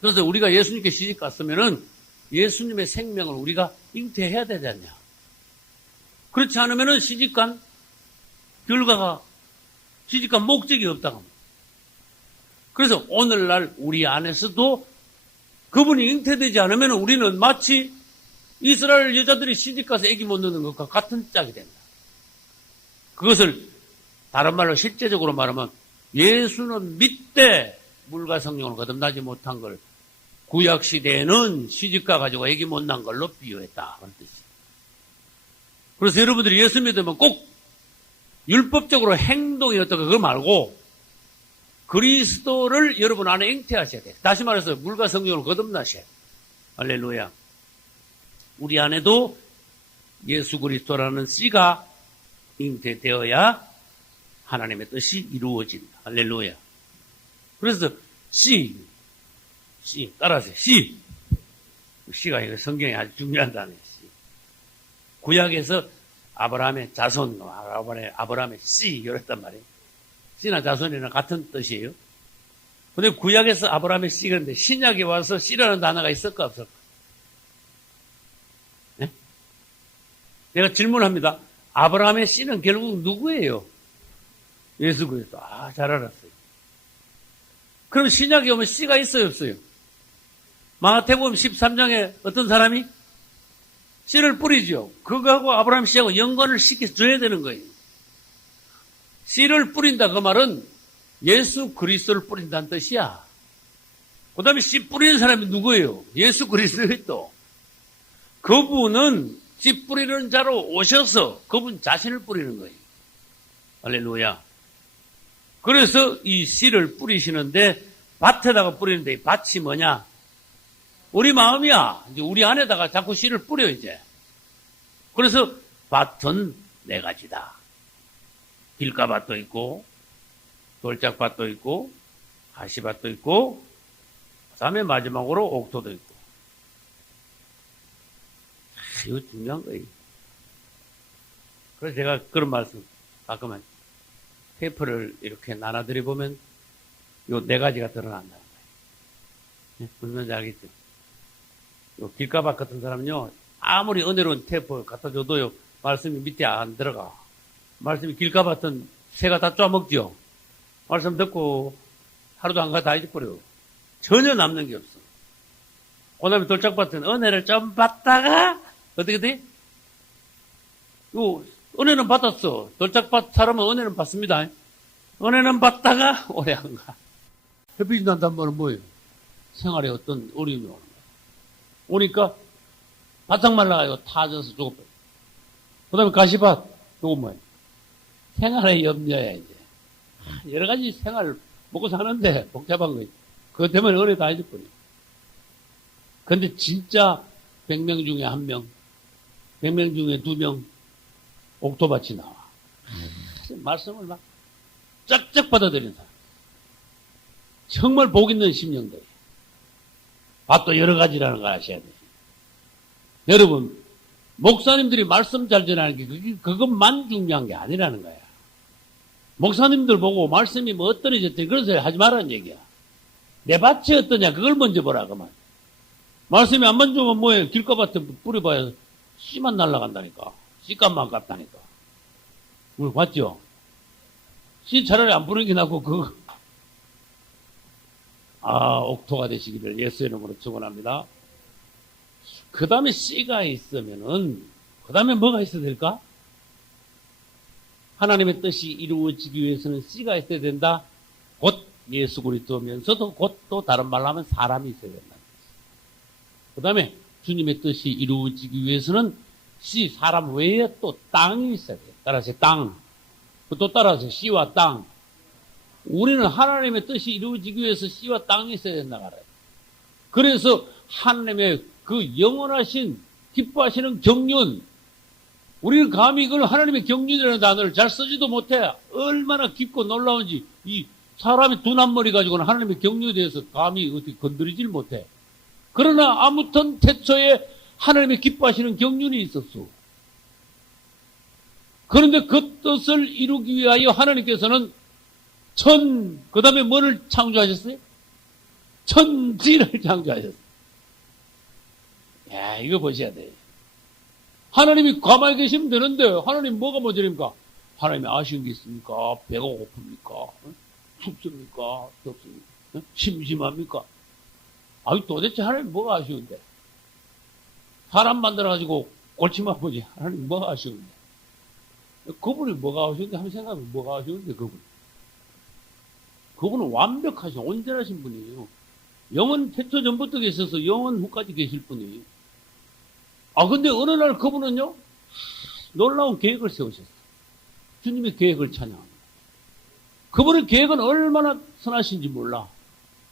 그래서 우리가 예수님께 시집 갔으면은 예수님의 생명을 우리가 잉태해야 되지 않냐? 그렇지 않으면은 시집간 결과가 시집간 목적이 없다고 합니다. 그래서 오늘날 우리 안에서도 그분이 잉태되지 않으면 우리는 마치 이스라엘 여자들이 시집가서 아기 못 낳는 것과 같은 짝이 된다. 그것을 다른 말로 실제적으로 말하면 예수는 밑대 물과 성령으로 거듭나지 못한 걸 구약시대에는 시집가 가지고 아기 못 낳은 걸로 비유했다. 그런 뜻이에요. 그래서 여러분들이 예수 믿으면 꼭 율법적으로 행동이 어떻게 그거 말고 그리스도를 여러분 안에 잉태하셔야 돼요. 다시 말해서 물과 성령으로 거듭나셔야 돼요. 할렐루야. 우리 안에도 예수 그리스도라는 씨가 잉태되어야 하나님의 뜻이 이루어진다. 할렐루야. 그래서 씨 따라하세요. 씨가 이거 성경에 아주 중요한 단어예요. 씨. 구약에서 아브라함의 자손, 아브라함의 씨 이랬단 말이에요. 씨나 자손이랑 같은 뜻이에요. 근데 구약에서 아브라함의 씨 그런데 신약에 와서 씨라는 단어가 있을까 없을까? 네? 내가 질문합니다. 아브라함의 씨는 결국 누구예요? 예수 그리스도. 잘 알았어요. 그럼 신약에 오면 씨가 있어요, 없어요? 마태복음 13장에 어떤 사람이 씨를 뿌리죠. 그거하고 아브라함 씨하고 연관을 시켜줘야 되는 거예요. 씨를 뿌린다 그 말은 예수 그리스도를 뿌린다는 뜻이야. 그 다음에 씨 뿌리는 사람이 누구예요? 예수 그리스도예요 또. 그분은 씨 뿌리는 자로 오셔서 그분 자신을 뿌리는 거예요. 할렐루야. 그래서 이 씨를 뿌리시는데 밭에다가 뿌리는데 이 밭이 뭐냐? 우리 마음이야. 이제 우리 안에다가 자꾸 씨를 뿌려, 이제. 그래서 밭은 네 가지다. 길가밭도 있고, 돌짝밭도 있고, 가시밭도 있고, 그 다음에 마지막으로 옥토도 있고. 이거 중요한 거예요. 그래서 제가 그런 말씀, 가끔은 테이프를 이렇게 나눠드려 보면 요 네 가지가 드러난다는 거예요. 무슨 말인지 알겠죠? 요 길가밭 같은 사람은요, 아무리 은혜로운 테이프 갖다 줘도요, 말씀이 밑에 안 들어가. 말씀이 길가밭은 새가 다 쪼아먹죠? 말씀 듣고 하루도 안 가 다 잊어버려. 전혀 남는 게 없어. 그 다음에 돌짝밭은 은혜를 좀 받다가, 어떻게 돼? 요, 은혜는 받았어. 돌짝밭 사람은 은혜는 받습니다. 은혜는 받다가 오래 안 가. 햇빛이 난다는 말은 뭐예요? 생활에 어떤 어려움이 오는 거예요. 오니까 바짝 말라가지고 타져서 죽어버려. 그 다음에 가시밭, 요건 뭐예요? 생활의 염려야, 이제. 여러 가지 생활 먹고 사는데 복잡한 거예요. 그것 때문에 은혜 다 잊어버려. 근데 진짜 100명 중에 1명, 100명 중에 2명, 옥토밭이 나와. 말씀을 막 쫙쫙 받아들이는 사람. 정말 복 있는 심령들. 밭도 여러 가지라는 걸 아셔야 돼요. 여러분, 목사님들이 말씀 잘 전하는 게 그것만 중요한 게 아니라는 거야. 목사님들 보고 말씀이 뭐 어떠니 저떠니 그런 소리 하지 말라는 얘기야. 내 밭이 어떠냐 그걸 먼저 보라 그만. 말씀이 안 만져면 뭐예요? 길가밭에 뿌려봐야 씨만 날아간다니까. 씨값만 깝다니까. 우리 봤죠? 씨 차라리 안 뿌리는 게 낫고 옥토가 되시기를 예수의 이름으로 축원합니다. 그 다음에 씨가 있으면은 그 다음에 뭐가 있어야 될까? 하나님의 뜻이 이루어지기 위해서는 씨가 있어야 된다. 곧 예수 그리스도면서도 곧 또 다른 말로 하면 사람이 있어야 된다. 그 다음에 주님의 뜻이 이루어지기 위해서는 씨, 사람 외에 또 땅이 있어야 돼요. 따라서 땅. 또 따라서 씨와 땅. 우리는 하나님의 뜻이 이루어지기 위해서 씨와 땅이 있어야 된다 말이에요. 그래서 하나님의 그 영원하신 기뻐하시는 경륜, 우리는 감히 이걸 하나님의 경륜이라는 단어를 잘 쓰지도 못해. 얼마나 깊고 놀라운지 이 사람이 둔한머리 가지고는 하나님의 경륜에 대해서 감히 어떻게 건드리질 못해. 그러나 아무튼 태초에 하나님의 기뻐하시는 경륜이 있었어. 그런데 그 뜻을 이루기 위하여 하나님께서는 그 다음에 뭐를 창조하셨어요? 천지를 창조하셨어요. 야, 이거 보셔야 돼요. 하나님이 가만히 계시면 되는데, 하나님 뭐가 모자랍니까? 하나님이 아쉬운 게 있습니까? 배가 고픕니까? 춥습니까? 덥습니까? 심심합니까? 도대체 하나님 뭐가 아쉬운데? 사람 만들어가지고 골치만 보지. 하나님 뭐가 아쉬운데? 그분이 뭐가 아쉬운데? 한번 생각해보면 뭐가 아쉬운데, 그분은 완벽하신, 온전하신 분이에요. 영원 태초 전부터 계셔서 영원 후까지 계실 분이에요. 근데 어느 날 그분은요, 놀라운 계획을 세우셨어요. 주님의 계획을 찬양합니다. 그분의 계획은 얼마나 선하신지 몰라.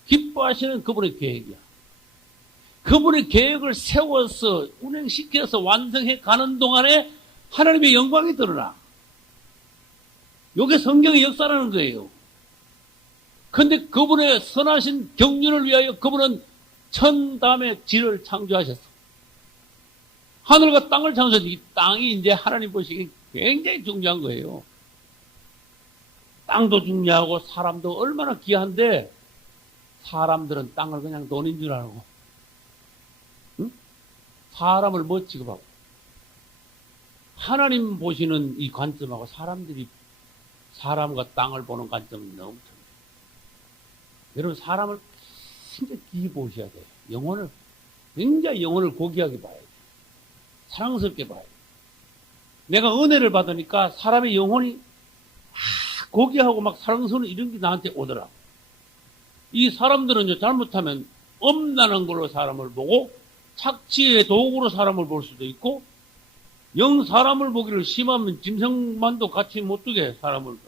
기뻐하시는 그분의 계획이야. 그분의 계획을 세워서 운행시켜서 완성해 가는 동안에 하나님의 영광이 드러나. 이게 성경의 역사라는 거예요. 근데 그분의 선하신 경륜을 위하여 그분은 천 다음에 지를 창조하셨어. 하늘과 땅을 창조하셨어. 이 땅이 이제 하나님 보시기에 굉장히 중요한 거예요. 땅도 중요하고 사람도 얼마나 귀한데 사람들은 땅을 그냥 돈인 줄 알고, 응? 사람을 뭐 취급하고. 하나님 보시는 이 관점하고 사람과 땅을 보는 관점은 너무 틀려요. 여러분, 사람을 진짜 깊이 보셔야 돼요. 영혼을, 굉장히 영혼을 고귀하게 봐야 돼요. 사랑스럽게 봐야 돼요. 내가 은혜를 받으니까 사람의 영혼이 고귀하고 막 사랑스러운 이런 게 나한테 오더라. 이 사람들은요, 잘못하면 엄난한 걸로 사람을 보고 착취의 도구로 사람을 볼 수도 있고, 사람을 보기를 심하면 짐승만도 같이 못 두게 사람을,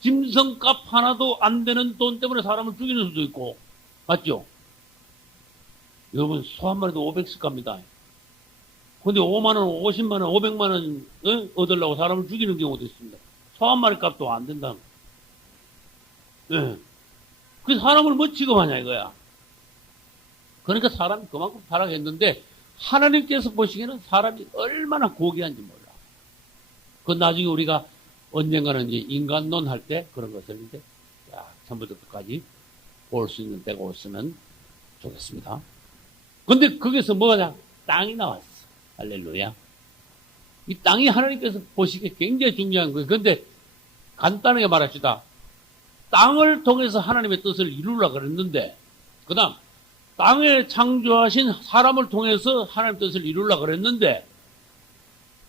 짐승값 하나도 안 되는 돈 때문에 사람을 죽이는 수도 있고, 맞죠? 여러분, 소 한 마리도 500씩 갑니다. 근데 5만 원, 50만 원, 500만 원 얻으려고 사람을 죽이는 경우도 있습니다. 소 한 마리 값도 안 된다. 예. 그 사람을 뭐 취급하냐 이거야. 그러니까 사람이 그만큼 타락했는데 하나님께서 보시기에는 사람이 얼마나 고귀한지 몰라. 그 나중에 우리가 언젠가는 이제 인간론 할 때 그런 것을 이제 처음부터 끝까지 볼 수 있는 때가 올수면 좋겠습니다. 근데 거기서 뭐냐? 땅이 나왔어. 할렐루야. 이 땅이 하나님께서 보시기에 굉장히 중요한 거예요. 근데 간단하게 말합시다. 땅을 통해서 하나님의 뜻을 이루려고 그랬는데, 그 다음, 땅에 창조하신 사람을 통해서 하나님의 뜻을 이루려고 그랬는데,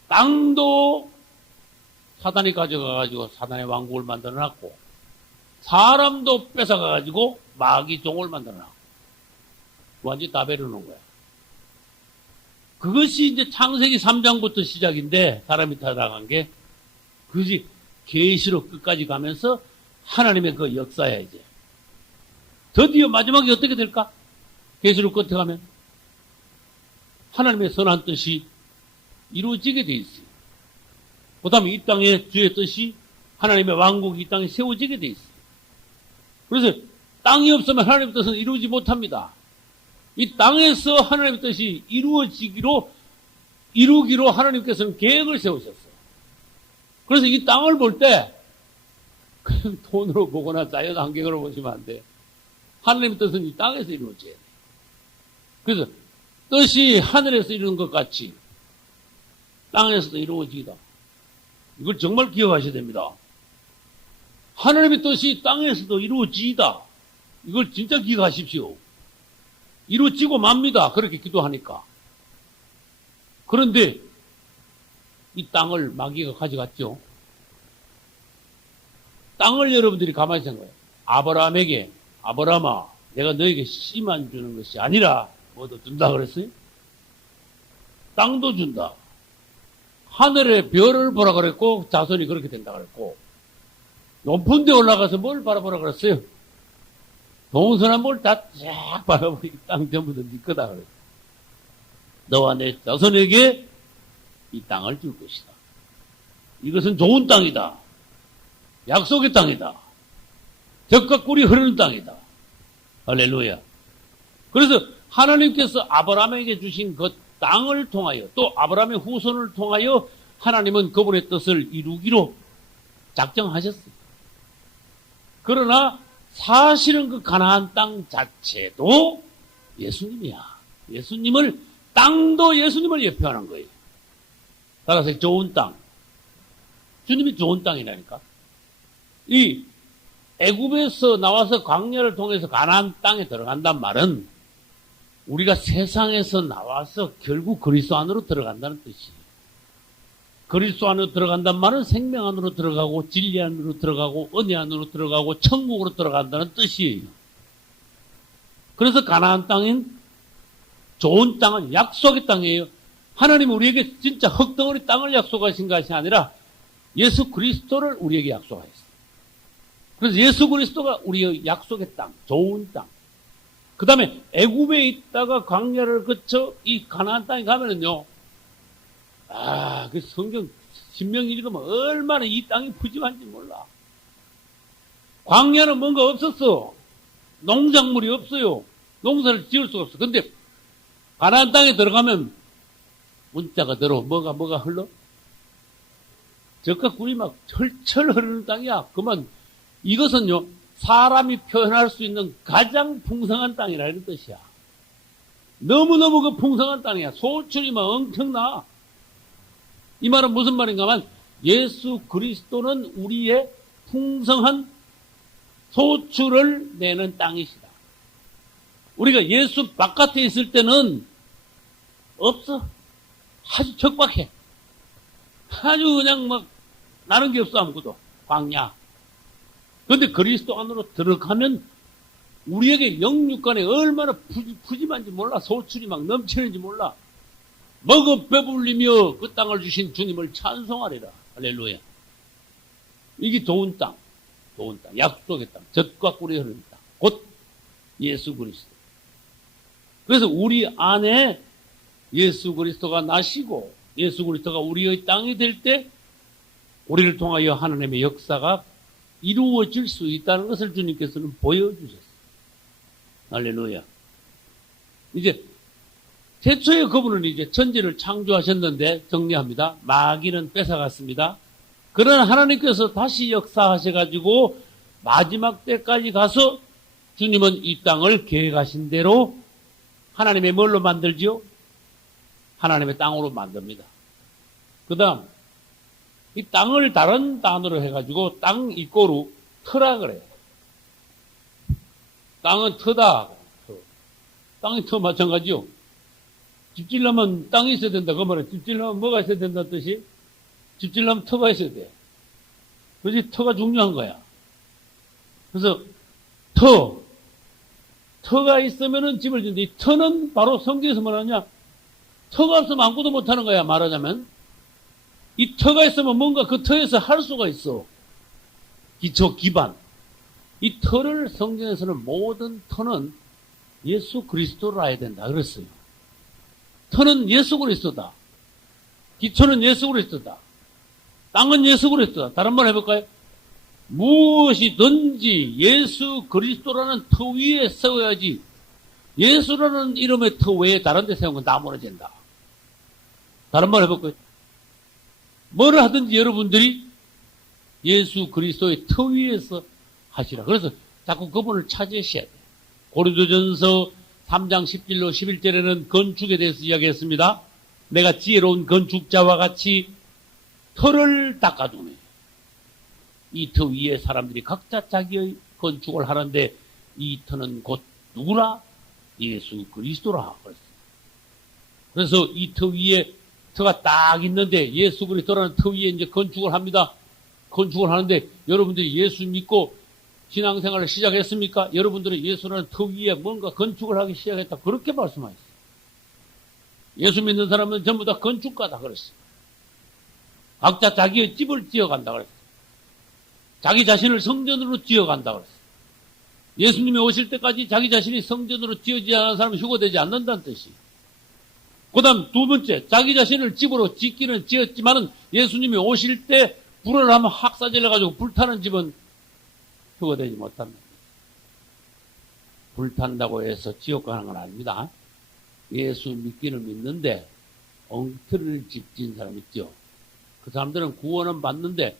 땅도 사단이 가져가가지고 사단의 왕국을 만들어놨고, 사람도 뺏어가가지고 마귀 종을 만들어놨고, 완전히 다 베려놓은 거야. 그것이 이제 창세기 3장부터 시작인데, 사람이 타락한 게, 그것이 계시록 끝까지 가면서 하나님의 그 역사야, 이제. 드디어 마지막에 어떻게 될까? 계시록 끝에 가면 하나님의 선한 뜻이 이루어지게 돼 있어요. 그 다음에 이 땅의 주의 뜻이 하나님의 왕국이 이 땅에 세워지게 돼 있어요. 그래서 땅이 없으면 하나님의 뜻은 이루어지지 못합니다. 이 땅에서 하나님의 뜻이 이루기로 하나님께서는 계획을 세우셨어요. 그래서 이 땅을 볼 때 그냥 돈으로 보거나 자연 환경으로 보시면 안 돼. 하나님의 뜻은 이 땅에서 이루어져야 돼. 그래서 뜻이 하늘에서 이루는 것 같이 땅에서도 이루어지다. 이걸 정말 기억하셔야 됩니다. 하나님의 뜻이 땅에서도 이루어지다. 이걸 진짜 기억하십시오. 이루어지고 맙니다. 그렇게 기도하니까. 그런데 이 땅을 마귀가 가져갔죠. 땅을 여러분들이 가만히 생각해요. 아브라함에게, 아브라함아, 내가 너에게 씨만 주는 것이 아니라 뭐도 준다 그랬어요? 땅도 준다. 하늘의 별을 보라 그랬고 자손이 그렇게 된다 그랬고, 높은 데 올라가서 뭘 바라보라 그랬어요? 동서남 뭘 다 쫙 바라보니 땅 전부 다 네 거다 그랬어요. 너와 내 자손에게 이 땅을 줄 것이다. 이것은 좋은 땅이다. 약속의 땅이다. 젖과 꿀이 흐르는 땅이다. 할렐루야. 그래서 하나님께서 아브라함에게 주신 그 땅을 통하여, 또 아브라함의 후손을 통하여 하나님은 그분의 뜻을 이루기로 작정하셨습니다. 그러나 사실은 그 가나안 땅 자체도 예수님이야. 예수님을, 땅도 예수님을 예표하는 거예요. 따라서 좋은 땅. 주님이 좋은 땅이라니까. 이 애굽에서 나와서 광야를 통해서 가나안 땅에 들어간단 말은 우리가 세상에서 나와서 결국 그리스도 안으로 들어간다는 뜻이에요. 그리스도 안으로 들어간단 말은 생명 안으로 들어가고 진리 안으로 들어가고 은혜 안으로 들어가고 천국으로 들어간다는 뜻이에요. 그래서 가나안 땅인 좋은 땅은 약속의 땅이에요. 하나님은 우리에게 진짜 흙덩어리 땅을 약속하신 것이 아니라 예수 그리스도를 우리에게 약속하셨어요. 그래서 예수 그리스도가 우리의 약속의 땅, 좋은 땅. 그 다음에 애굽에 있다가 광야를 거쳐 이 가나안 땅에 가면은요, 그 성경 신명 읽으면 얼마나 이 땅이 푸짐한지 몰라. 광야는 뭔가 없었어. 농작물이 없어요. 농사를 지을 수가 없어. 근데 가나안 땅에 들어가면 문자가 들어. 뭐가 흘러? 젖과 꿀이 막 철철 흐르는 땅이야. 그만 이것은요, 사람이 표현할 수 있는 가장 풍성한 땅이라는 뜻이야. 너무너무 그 풍성한 땅이야. 소출이 막 엄청나. 이 말은 무슨 말인가 하면 예수 그리스도는 우리의 풍성한 소출을 내는 땅이시다. 우리가 예수 바깥에 있을 때는 없어. 아주 척박해. 아주 그냥 막 나는 게 없어 아무것도. 광야. 그런데 그리스도 안으로 들어가면 우리에게 영육간에 얼마나 푸짐한지 몰라. 소출이 막 넘치는지 몰라. 먹어 배불리며 그 땅을 주신 주님을 찬송하리라. 할렐루야. 이게 좋은 땅, 좋은 땅, 약속의 땅, 젖과 꿀이 흐르는 땅, 곧 예수 그리스도. 그래서 우리 안에 예수 그리스도가 나시고 예수 그리스도가 우리의 땅이 될 때 우리를 통하여 하나님의 역사가 이루어질 수 있다는 것을 주님께서는 보여주셨어요. 할렐루야. 이제 최초의 그분은 이제 천지를 창조하셨는데 정리합니다. 마귀는 뺏어갔습니다. 그러나 하나님께서 다시 역사하셔가지고 마지막 때까지 가서 주님은 이 땅을 계획하신 대로 하나님의 뭘로 만들지요? 하나님의 땅으로 만듭니다. 그 다음 이 땅을 다른 단어로 해가지고 땅 이꼬루 터라 그래요. 땅은 터다. 땅이 터 마찬가지요. 집 지려면 땅이 있어야 된다. 그 말은 집 지려면 뭐가 있어야 된다는 뜻이? 집 지려면 터가 있어야 돼. 그래서 터가 중요한 거야. 그래서 터가 있으면은 집을 짓는데 이 터는 바로 성경에서 뭐하냐? 터가 없으면 아무것도 못하는 거야. 말하자면 이 터가 있으면 뭔가 그 터에서 할 수가 있어. 기초 기반. 이 터를 성경에서는 모든 터는 예수 그리스도로 해야 된다 그랬어요. 터는 예수 그리스도다. 기초는 예수 그리스도다. 땅은 예수 그리스도다. 다른 말 해볼까요? 무엇이든지 예수 그리스도라는 터 위에 세워야지 예수라는 이름의 터 외에 다른 데 세우면 다 무너진다. 다른 말 해볼까요? 뭐를 하든지 여러분들이 예수 그리스도의 터 위에서 하시라. 그래서 자꾸 그분을 찾으셔야 돼요. 고린도전서 3장 10절로 11절에는 건축에 대해서 이야기했습니다. 내가 지혜로운 건축자와 같이 터를 닦아두네. 이 터 위에 사람들이 각자 자기의 건축을 하는데 이 터는 곧 누구라? 예수 그리스도라. 그래서 이 터 위에 터가 딱 있는데 예수 그리스도라는 터 위에 이제 건축을 합니다. 건축을 하는데 여러분들이 예수 믿고 신앙생활을 시작했습니까? 여러분들은 예수라는 터 위에 뭔가 건축을 하기 시작했다. 그렇게 말씀하셨어요. 예수 믿는 사람은 전부 다 건축가다 그랬어요. 각자 자기의 집을 지어간다 그랬어요. 자기 자신을 성전으로 지어간다 그랬어요. 예수님이 오실 때까지 자기 자신이 성전으로 지어지지 않은 사람은 휴거되지 않는다는 뜻이. 그 다음 두 번째, 자기 자신을 집으로 짓기는 지었지만은 예수님이 오실 때 불을 한번 확 쏴질러가지고 불타는 집은 휴거되지 못합니다. 불탄다고 해서 지옥 가는 건 아닙니다. 예수 믿기는 믿는데 엉터리를 집진 사람 있죠. 그 사람들은 구원은 받는데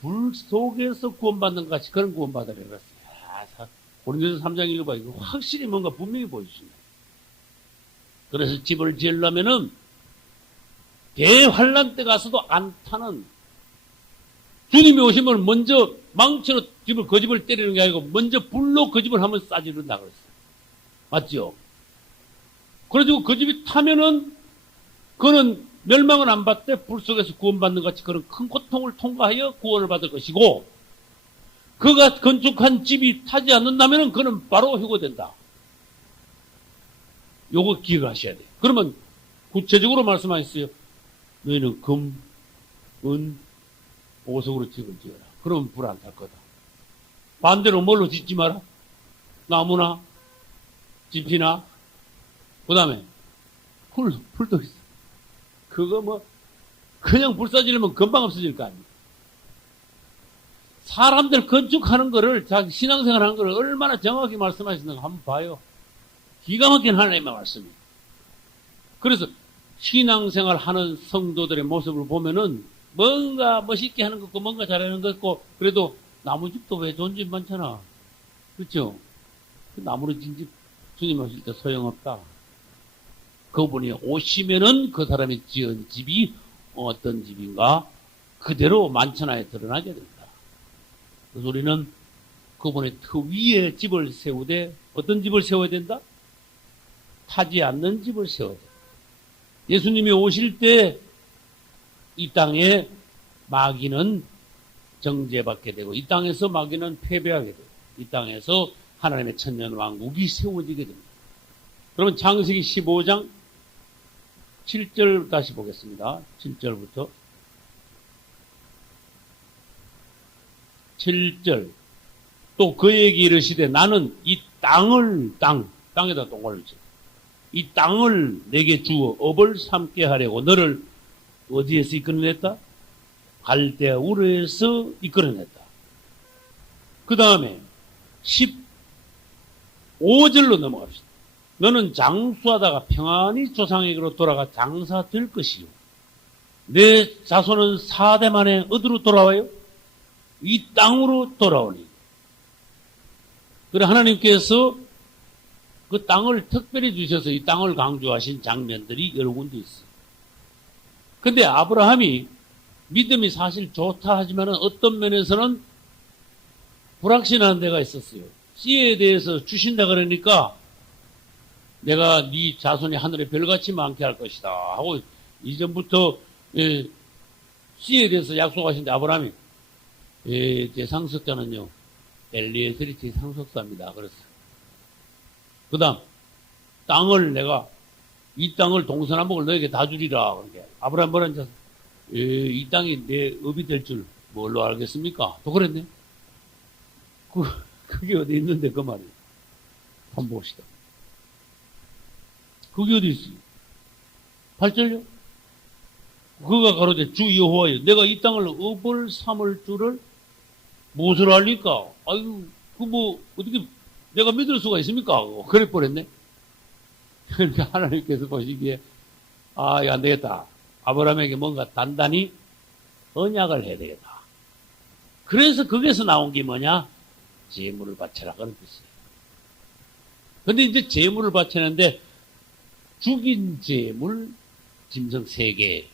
불 속에서 구원받는 것 같이 그런 구원받으려고 그랬어요. 고린도서 3장 읽어봐. 이거 확실히 뭔가 분명히 보여주십니다. 그래서 집을 지으려면은 대환란 때 가서도 안 타는 주님이 오시면 먼저 망치로 그 집을 때리는 게 아니고 먼저 불로 그 집을 한번 쏴지른다 그랬어요. 맞죠? 그래가지고 그 집이 타면은 그는 멸망은 안 받되 불 속에서 구원받는 같이 그런 큰 고통을 통과하여 구원을 받을 것이고 그가 건축한 집이 타지 않는다면은 그는 바로 휴거된다. 요거 기억하셔야 돼요. 그러면 구체적으로 말씀하셨어요. 너희는 금, 은, 보석으로 집을 지어라. 그러면 불 안 탈 거다. 반대로 뭘로 짓지 마라? 나무나, 집이나, 그 다음에 풀도 있어. 그거 뭐, 그냥 불 쏴지려면 금방 없어질 거 아닙니까? 사람들 건축하는 거를, 자기 신앙생활 하는 거를 얼마나 정확히 말씀하시는가 한번 봐요. 기가 막힌 하나님의 말씀이에요. 그래서 신앙생활 하는 성도들의 모습을 보면은 뭔가 멋있게 하는 것 같고 뭔가 잘하는 것 같고 그래도 나무집도 왜 좋은 집 많잖아. 그렇죠? 그 나무로 진 집 주님 오실 때 소용없다. 그분이 오시면은 그 사람이 지은 집이 어떤 집인가 그대로 만천하에 드러나게 된다. 그래서 우리는 그분의 터 위에 집을 세우되 어떤 집을 세워야 된다? 타지 않는 집을 세워야 된다. 예수님이 오실 때 이 땅에 마귀는 정죄받게 되고 이 땅에서 마귀는 패배하게 되고 이 땅에서 하나님의 천년왕국이 세워지게 됩니다. 그러면 창세기 15장 7절 다시 보겠습니다. 7절부터 7절 또 그에게 이르시되 나는 이 땅을 땅에다 동을 쳐 이 땅을 내게 주어 업을 삼게 하려고 너를 어디에서 이끌어냈다? 갈대아 우르에서 이끌어냈다. 그 다음에 15절로 넘어갑시다. 너는 장수하다가 평안히 조상에게로 돌아가 장사될 것이요. 내 자손은 4대 만에 어디로 돌아와요? 이 땅으로 돌아오니. 그래 하나님께서 그 땅을 특별히 주셔서 이 땅을 강조하신 장면들이 여러 군데 있어요. 근데 아브라함이 믿음이 사실 좋다 하지만 어떤 면에서는 불확신한 데가 있었어요. 씨에 대해서 주신다 그러니까 내가 네 자손이 하늘에 별같이 많게 할 것이다 하고 이전부터 씨에 대해서 약속하신데 아브라함이 제 상속자는요 엘리에셀이 제 상속자입니다 그랬어요. 그 다음 땅을 내가 이 땅을 동서남북을 너에게 다 주리라. 그러니까 아브라함 뭐라 했냐? 이 땅이 내 업이 될 줄 뭘로 알겠습니까? 또 그랬네. 그게 어디 있는데 그 말이. 한번 봅시다. 그게 어디 있어요? 8절요? 그가 가로되 주 여호와여 내가 이 땅을 업을 삼을 줄을 무엇으로 알리까? 아유 그 뭐 어떻게 내가 믿을 수가 있습니까? 그래 버렸네. 그러니까 하나님께서 보시기에 아 이거 안 되겠다. 아브라함에게 뭔가 단단히 언약을 해야 되겠다. 그래서 거기에서 나온 게 뭐냐? 제물을 바쳐라 그런 뜻이에요. 근데 이제 제물을 바치는데 죽인 제물 짐승 3개,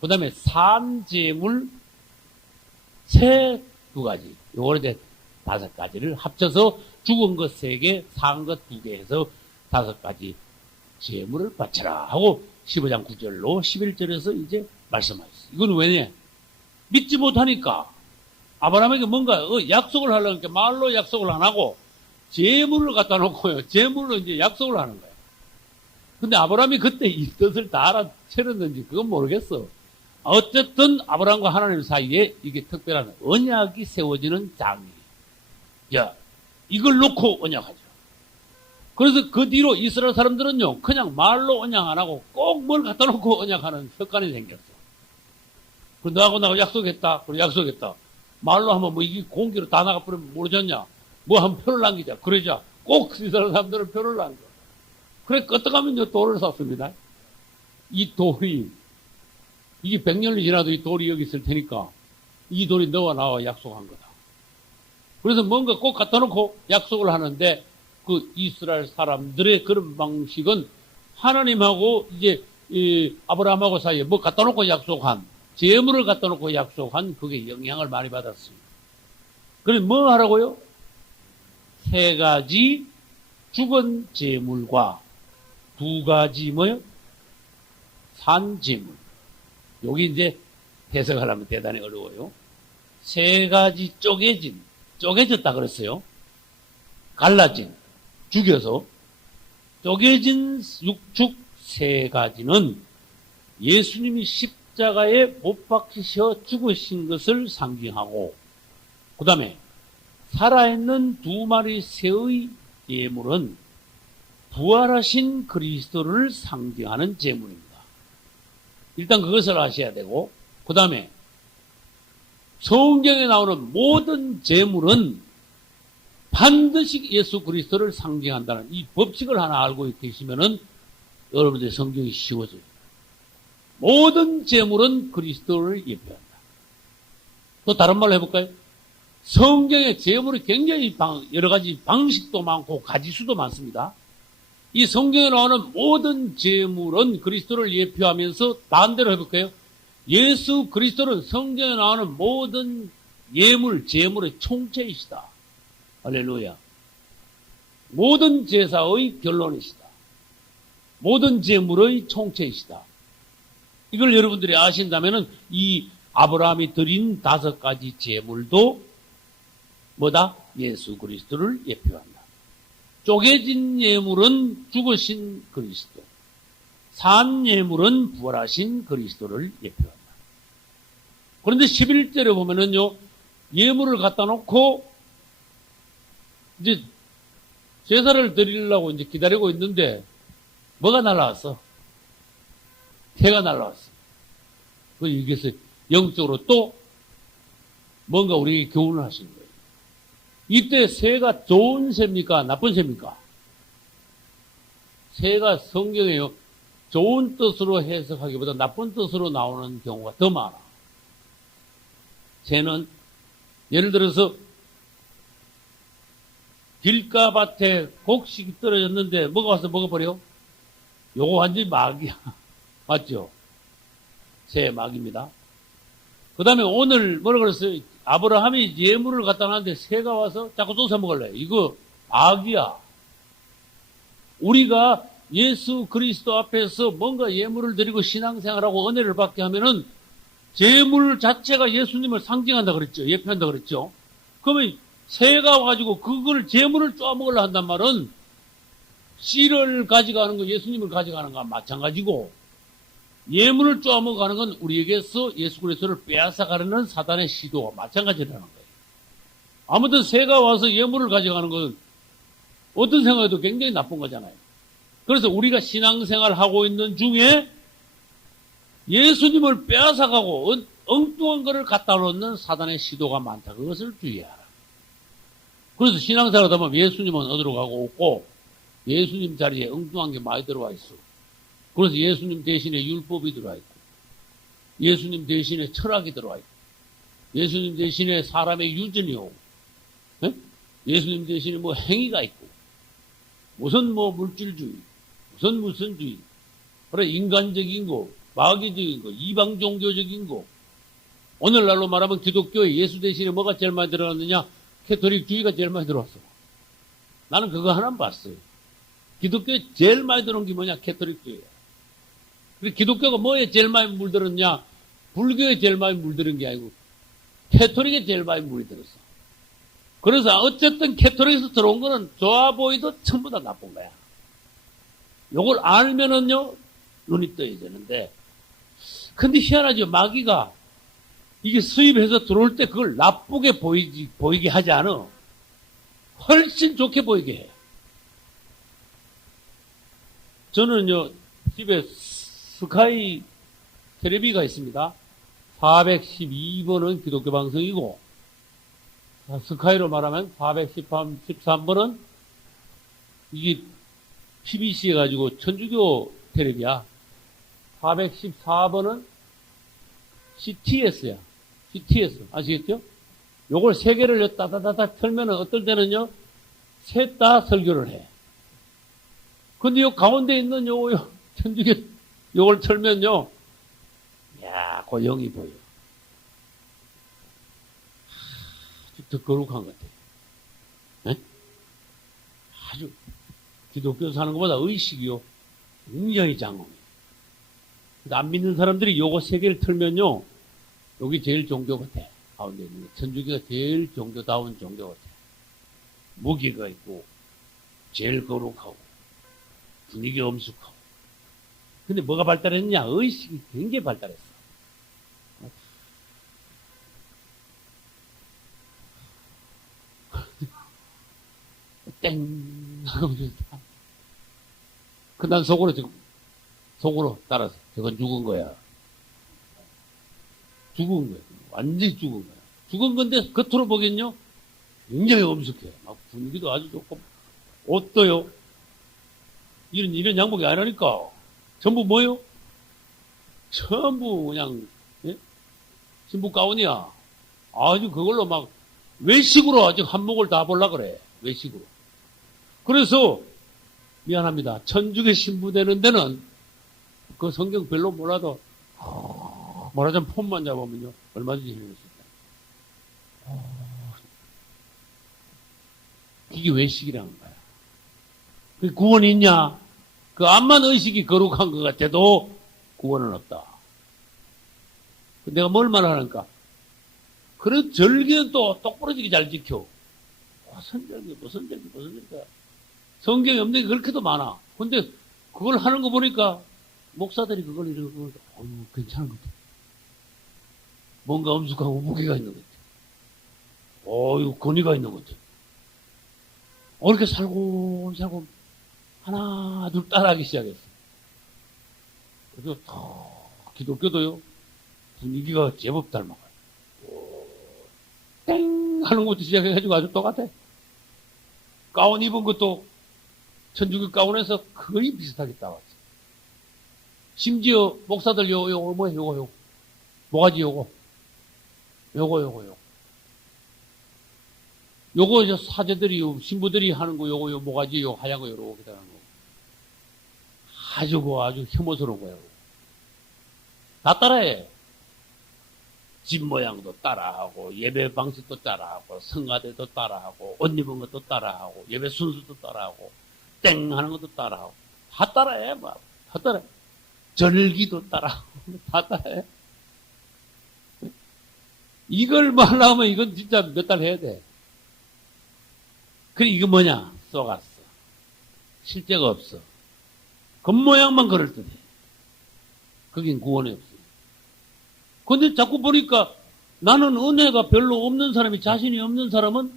그 다음에 산 제물 새 2가지, 요거를 이제 5가지를 합쳐서 죽은 것 3개, 산 것 2개 해서 5가지 제물을 바쳐라 하고 15장 9절로 11절에서 이제 말씀하셨어요. 이건 왜냐? 믿지 못하니까 아브라함에게 뭔가 약속을 하려니까 말로 약속을 안 하고 제물을 갖다 놓고요. 제물로 이제 약속을 하는 거예요. 근데 아브라함이 그때 이 뜻을 다 알아채렸는지 그건 모르겠어. 어쨌든 아브라함과 하나님 사이에 이게 특별한 언약이 세워지는 장이에요. 야, 이걸 놓고 언약하죠. 그래서 그 뒤로 이스라엘 사람들은요, 그냥 말로 언약 안 하고 꼭 뭘 갖다 놓고 언약하는 습관이 생겼어. 그리고 너하고 나하고 약속했다. 그리고 약속했다. 말로 하면 뭐 이게 공기로 다 나가버리면 모르겠냐. 뭐 한 표를 남기자. 그러자. 꼭 이스라엘 사람들은 표를 남겨. 그래, 끄떡하면 돌을 샀습니다. 이 돌이, 이게 100년이 지나도 이 돌이 여기 있을 테니까 이 돌이 너와 나와 약속한 거다. 그래서 뭔가 꼭 갖다 놓고 약속을 하는데 그 이스라엘 사람들의 그런 방식은 하나님하고 이제 아브라함하고 사이에 뭐 갖다 놓고 약속한, 재물을 갖다 놓고 약속한 그게 영향을 많이 받았습니다. 그래 뭐 하라고요? 3가지 죽은 재물과 2가지 뭐요? 산 재물. 여기 이제 해석하려면 대단히 어려워요. 3가지 쪼개졌다 그랬어요. 갈라진, 죽여서 쪼개진 육축 3가지는 예수님이 십자가에 못 박히셔 죽으신 것을 상징하고, 그 다음에 살아있는 2마리 새의 예물은 부활하신 그리스도를 상징하는 제물입니다. 일단 그것을 아셔야 되고, 그 다음에 성경에 나오는 모든 제물은 반드시 예수 그리스도를 상징한다는 이 법칙을 하나 알고 계시면은 여러분들의 성경이 쉬워져요. 모든 제물은 그리스도를 예표한다. 또 다른 말로 해볼까요? 성경의 제물이 굉장히 여러 가지 방식도 많고 가지수도 많습니다. 이 성경에 나오는 모든 제물은 그리스도를 예표하면서 반대로 해볼까요? 예수 그리스도는 성경에 나오는 모든 예물, 제물의 총체이시다. 할렐루야. 모든 제사의 결론이시다. 모든 제물의 총체이시다. 이걸 여러분들이 아신다면은 이 아브라함이 드린 5가지 제물도 뭐다? 예수 그리스도를 예표한다. 쪼개진 예물은 죽으신 그리스도, 산 예물은 부활하신 그리스도를 예표한다. 그런데 11절에 보면은요, 예물을 갖다 놓고 이제 제사를 드리려고 이제 기다리고 있는데 뭐가 날라왔어? 새가 날라왔어. 여기서 영적으로 또 뭔가 우리에게 교훈을 하시는 거예요. 이때 새가 좋은 새입니까? 나쁜 새입니까? 새가 성경에요. 좋은 뜻으로 해석하기보다 나쁜 뜻으로 나오는 경우가 더 많아. 새는 예를 들어서 길가밭에 곡식이 떨어졌는데 뭐가 와서 먹어버려? 요거 완전히 마귀야. 맞죠? 새 마귀입니다. 그 다음에 오늘 뭐라 그랬어요? 아브라함이 예물을 갖다 놨는데 새가 와서 자꾸 쫓아 먹을래. 이거 마귀야. 우리가 예수 그리스도 앞에서 뭔가 예물을 드리고 신앙생활하고 은혜를 받게 하면은 제물 자체가 예수님을 상징한다 그랬죠. 예표한다 그랬죠. 그러면 새가 와가지고 그걸 제물을 쪼아먹으려 한단 말은 씨를 가져가는 거, 예수님을 가져가는 거와 마찬가지고 예물을 쪼아먹어가는 건 우리에게서 예수 그리스도를 빼앗아가려는 사단의 시도와 마찬가지라는 거예요. 아무튼 새가 와서 예물을 가져가는 건 어떤 생각에도 굉장히 나쁜 거잖아요. 그래서 우리가 신앙생활 하고 있는 중에 예수님을 빼앗아가고 엉뚱한 것을 갖다 놓는 사단의 시도가 많다. 그것을 주의하라. 그래서 신앙생활 하다 보면 예수님은 어디로 가고 없고 예수님 자리에 엉뚱한 게 많이 들어와 있어. 그래서 예수님 대신에 율법이 들어와 있고 예수님 대신에 철학이 들어와 있고 예수님 대신에 사람의 유전이 오고 예수님 대신에 뭐 행위가 있고 무슨 뭐 물질주의 무슨 주의 그래 인간적인 거 마귀적인 거 이방 종교적인 거 오늘날로 말하면 기독교에 예수 대신에 뭐가 제일 많이 들어갔느냐 캐토릭주의가 제일 많이 들어왔어. 나는 그거 하나만 봤어요. 기독교에 제일 많이 들어온 게 뭐냐 캐토릭주의야. 그리고 기독교가 뭐에 제일 많이 물들었냐 불교에 제일 많이 물들은 게 아니고 캐토릭에 제일 많이 물이 들었어. 그래서 어쨌든 캐토릭에서 들어온 거는 좋아 보이도 전부 다 나쁜 거야. 요걸 알면은요 눈이 떠야 되는데 근데 희한하죠. 마귀가 이게 수입해서 들어올 때 그걸 나쁘게 보이게 하지 않아. 훨씬 좋게 보이게 해. 저는요 집에 스카이 텔레비가 있습니다. 412번은 기독교 방송이고 스카이로 말하면 413번은 이게 PBC 해가지고 천주교 텔레비야. 414번은 CTS야. CTS 아시겠죠? 요걸 세 개를 따다다닥 틀면은 어떨 때는요 셋 다 설교를 해. 근데 요 가운데 있는 요 천주교 요걸 틀면요 야, 그 영이 보여. 아주 더 거룩한 것 같아. 네? 아주 기독교 사는 것보다 의식이요 굉장히 장엄해. 안 믿는 사람들이 요거 세 개를 틀면요 여기 제일 종교 같아. 가운데 있는 거. 천주교가 제일 종교다운 종교 같아. 무기가 있고 제일 거룩하고 분위기 엄숙하고. 근데 뭐가 발달했느냐? 의식이 굉장히 발달했어. 땡 하고 난 속으로 따라서 저건 죽은 거야. 죽은 거야. 완전히 죽은 거야. 죽은 건데 겉으로 보기엔요 굉장히 엄숙해. 막 분위기도 아주 좋고 옷도요 이런 양복이 아니라니까. 전부 뭐요? 전부 그냥 예? 신부 가운이야. 아주 그걸로 막 외식으로 아주 한복을 다 볼라 그래. 외식으로. 그래서 미안합니다. 천주교 신부 되는 데는 그 성경 별로 몰라도 말하자면 폼만 잡으면요 얼마든지 해낼 수 있다. 이게 외식이라는 거야. 그 구원이 있냐? 그 암만 의식이 거룩한 것 같아도 구원은 없다. 내가 뭘 말하는가? 그런 절기는 또 똑부러지게 잘 지켜. 무슨 절기. 성경에 없는 게 그렇게도 많아. 근데 그걸 하는 거 보니까 목사들이 그걸 이러고 괜찮은 것 같아. 뭔가 엄숙하고 무게가 있는 것 같아. 이거 권위가 있는 것 같아. 이렇게 살고 하나 둘 따라하기 시작했어. 그래서 기독교도요, 분위기가 제법 닮아가요. 땡! 하는 것도 시작해가지고 아주 똑같아. 가운 입은 것도 천주교 가운에서 거의 비슷하게 따왔어. 심지어 목사들 요거 뭐야, 요거. 뭐가지 요거. 요거. 요거 저 사제들이, 신부들이 하는 거 요거 뭐가지 요 하얀 거 요렇게 하는 거. 아주 혐오스러운 거예요. 다 따라해. 집 모양도 따라하고, 예배 방식도 따라하고, 성가대도 따라하고, 옷 입은 것도 따라하고, 예배 순서도 따라하고, 땡 하는 것도 따라하고, 다 따라해, 뭐. 다 따라해. 절기도 따라하고, 다 따라해. 이걸 뭐 하려면 이건 진짜 몇 달 해야 돼. 그래, 이거 뭐냐? 쏘갔어. 실제가 없어. 겉모양만 그럴듯해. 거긴 구원이 없어. 근데 자꾸 보니까 나는 은혜가 별로 없는 사람이, 자신이 없는 사람은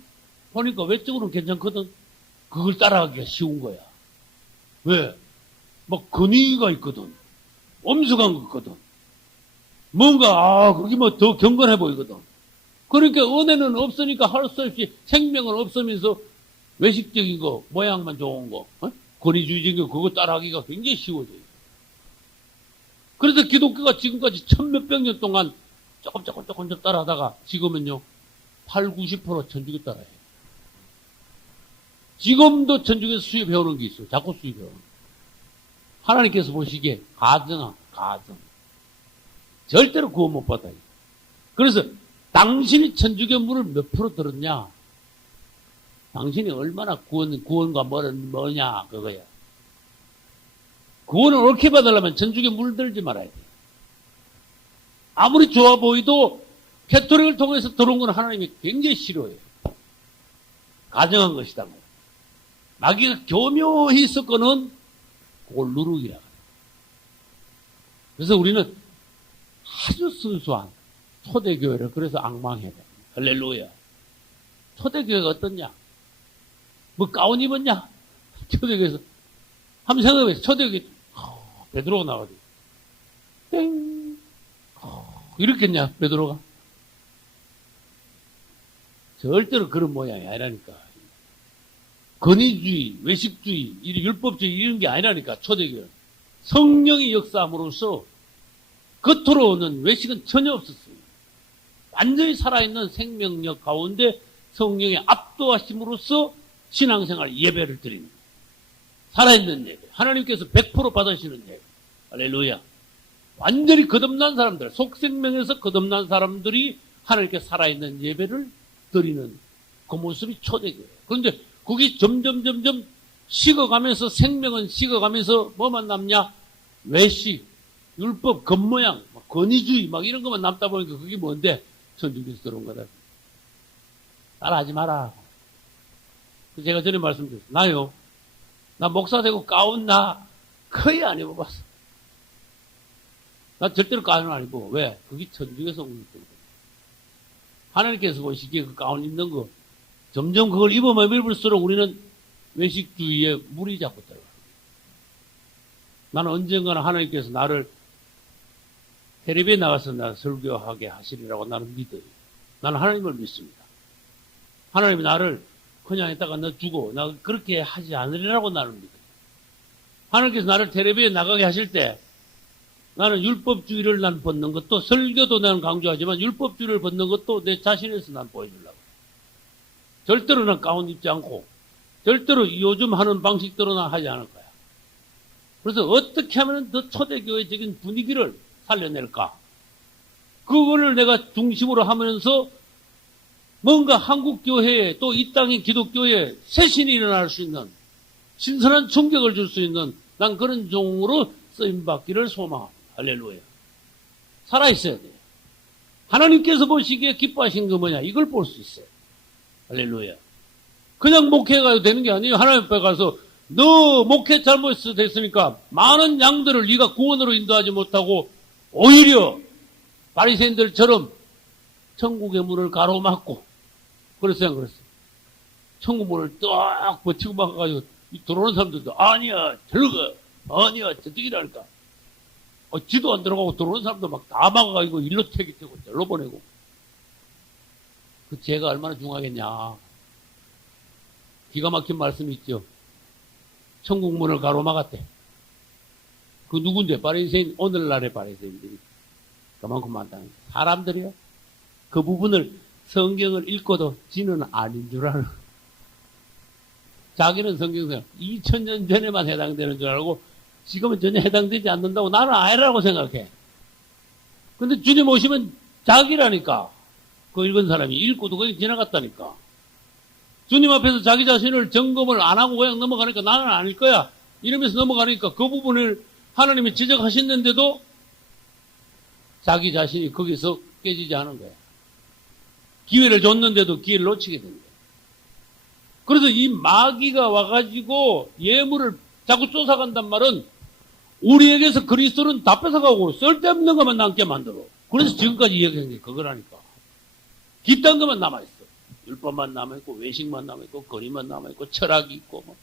보니까 외적으로는 괜찮거든. 그걸 따라하기가 쉬운 거야. 왜? 막 근위가 있거든. 엄숙한 거 있거든. 뭔가, 그게 뭐 더 경건해 보이거든. 그러니까 은혜는 없으니까 할 수 없이 생명은 없으면서 외식적인 거, 모양만 좋은 거, 권위주의적인 거, 그거 따라하기가 굉장히 쉬워져요. 그래서 기독교가 지금까지 천몇백 년 동안 조금 따라하다가 지금은요, 80~90% 천주교 따라해요. 지금도 천주교에서 수입해오는 게 있어요. 자꾸 수입해오는 거. 하나님께서 보시기에 가정. 절대로 구원 못 받아요. 그래서 당신이 천주교 물을 몇 프로 들었냐? 당신이 얼마나 구원과 뭐냐, 그거야. 구원을 옳게 받으려면 천주교 물 들지 말아야 돼. 아무리 좋아 보이도 캐토릭을 통해서 들어온 건 하나님이 굉장히 싫어해요. 가정한 것이다. 마귀가 교묘히 섞어놓은 그걸 누룩이라. 그래서 우리는 아주 순수한 초대교회를 그래서 앙망해야 돼. 할렐루야. 초대교회가 어떻냐? 뭐 가운 입었냐? 초대교회에서 한번 생각해보세요. 초대교회 베드로가 나와가지고 땡 이렇겠냐 베드로가? 절대로 그런 모양이 아니라니까. 권위주의, 외식주의, 율법주의 이런 게 아니라니까. 초대교회 성령이 역사함으로써 겉으로는 외식은 전혀 없었어요. 완전히 살아있는 생명력 가운데 성령의 압도하심으로써 신앙생활 예배를 드리는 거예요. 살아있는 예배. 하나님께서 100% 받으시는 예배. 할렐루야. 완전히 거듭난 사람들, 속생명에서 거듭난 사람들이 하나님께 살아있는 예배를 드리는 그 모습이 초대교회예요. 그런데 그게 점점 식어가면서, 생명은 식어가면서 뭐만 남냐? 외식, 율법, 겉모양, 권위주의 막 이런 것만 남다 보니까 그게 뭔데? 천주교에서 들어온 거다. 따라하지 마라. 제가 전에 말씀드렸어요. 나 목사 되고 가운 나 거의 안 입어봤어. 나 절대로 가운 안 입어. 왜? 그게 천주교에서 온 거거든. 하나님께서 보시기에 그 가운 입는 거 점점 그걸 입으면 입을수록 우리는 외식주의에 물이 자꾸 들어가요. 나는 언젠가는 하나님께서 나를 텔레비에 나가서 나를 설교하게 하시리라고 나는 믿어요. 나는 하나님을 믿습니다. 하나님이 나를 그냥 있다가 너 죽어. 나 그렇게 하지 않으리라고 나는 믿어요. 하나님께서 나를 텔레비에 나가게 하실 때 나는 율법주의를 난 벗는 것도, 설교도 나는 강조하지만 율법주의를 벗는 것도 내 자신에서 난 보여주려고. 절대로 난 가운 입지 않고 절대로 요즘 하는 방식대로는 하지 않을 거야. 그래서 어떻게 하면 더 초대교회적인 분위기를 살려낼까? 그거를 내가 중심으로 하면서 뭔가 한국교회에 또 이 땅의 기독교회에 새신이 일어날 수 있는 신선한 충격을 줄 수 있는 난 그런 종으로 쓰임받기를 소망합니다. 할렐루야. 살아있어야 돼요. 하나님께서 보시기에 기뻐하신 거 뭐냐? 이걸 볼 수 있어요. 할렐루야. 그냥 목회가 되는 게 아니에요. 하나님 앞에 가서 너 목회 잘못됐으니까 많은 양들을 네가 구원으로 인도하지 못하고 오히려 바리새인들처럼 천국의 문을 가로막고 그랬어요. 천국 문을 딱 버티고 막아가지고 들어오는 사람들도 아니야 저러가 아니야 저쪽이라니까 지도 안 들어가고 들어오는 사람도 막 다 막아가지고 일로 퇴기되고 절로 보내고. 그 죄가 얼마나 중하겠냐. 기가 막힌 말씀이 있죠. 천국문을 가로막았대. 그 누군데? 바리새인, 오늘날의 바리새인들이 그만큼 많다는 거예요. 사람들이요. 그 부분을 성경을 읽고도 지는 아닌 줄 아는. 자기는 성경상 2000년 전에만 해당되는 줄 알고 지금은 전혀 해당되지 않는다고 나는 아니라고 생각해. 근데 주님 오시면 자기라니까. 그 읽은 사람이 읽고도 그냥 지나갔다니까. 주님 앞에서 자기 자신을 점검을 안 하고 그냥 넘어가니까 나는 아닐 거야. 이러면서 넘어가니까 그 부분을 하나님이 지적하셨는데도 자기 자신이 거기서 깨지지 않은 거야. 기회를 줬는데도 기회를 놓치게 된 거야. 그래서 이 마귀가 와가지고 예물을 자꾸 쫓아간단 말은 우리에게서 그리스도는 다 뺏어가고 쓸데없는 것만 남게 만들어. 그래서 지금까지 이야기한 게 그거라니까. 기딴 것만 남아있어. 율법만 남아있고 외식만 남아있고 거리만 남아있고 철학이 있고 뭐.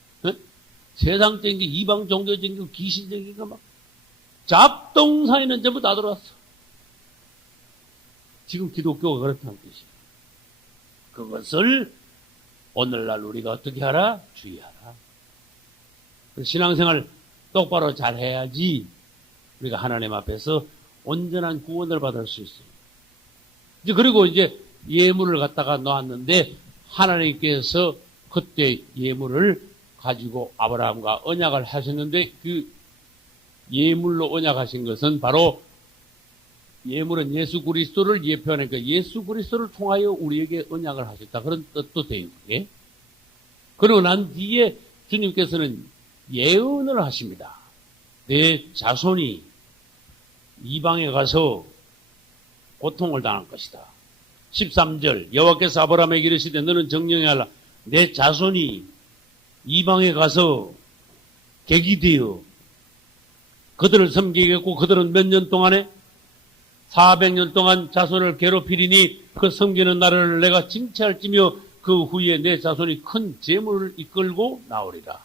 세상적인 게 이방 종교적인 거 귀신적인 거 막 잡동사에는 전부 다 들어왔어. 지금 기독교가 그렇다는 뜻이야. 그것을 오늘날 우리가 어떻게 하라? 주의하라. 신앙생활 똑바로 잘 해야지 우리가 하나님 앞에서 온전한 구원을 받을 수 있어요. 그리고 이제 예물을 갖다가 놓았는데 하나님께서 그때 예물을 가지고 아브라함과 언약을 하셨는데 그 예물로 언약하신 것은 바로 예물은 예수 그리스도를 예표하니까 예수 그리스도를 통하여 우리에게 언약을 하셨다. 그런 뜻도 돼요. 그게. 그러고 난 뒤에 주님께서는 예언을 하십니다. 내 자손이 이방에 가서 고통을 당할 것이다. 13절 여호와께서 아브라함에게 이르시되 너는 정령히 하라. 내 자손이 이방에 가서 객이 되어 그들을 섬기겠고 그들은 몇 년 동안에 400년 동안 자손을 괴롭히리니 그 섬기는 나라를 내가 징치할지며 그 후에 내 자손이 큰 재물을 이끌고 나오리라.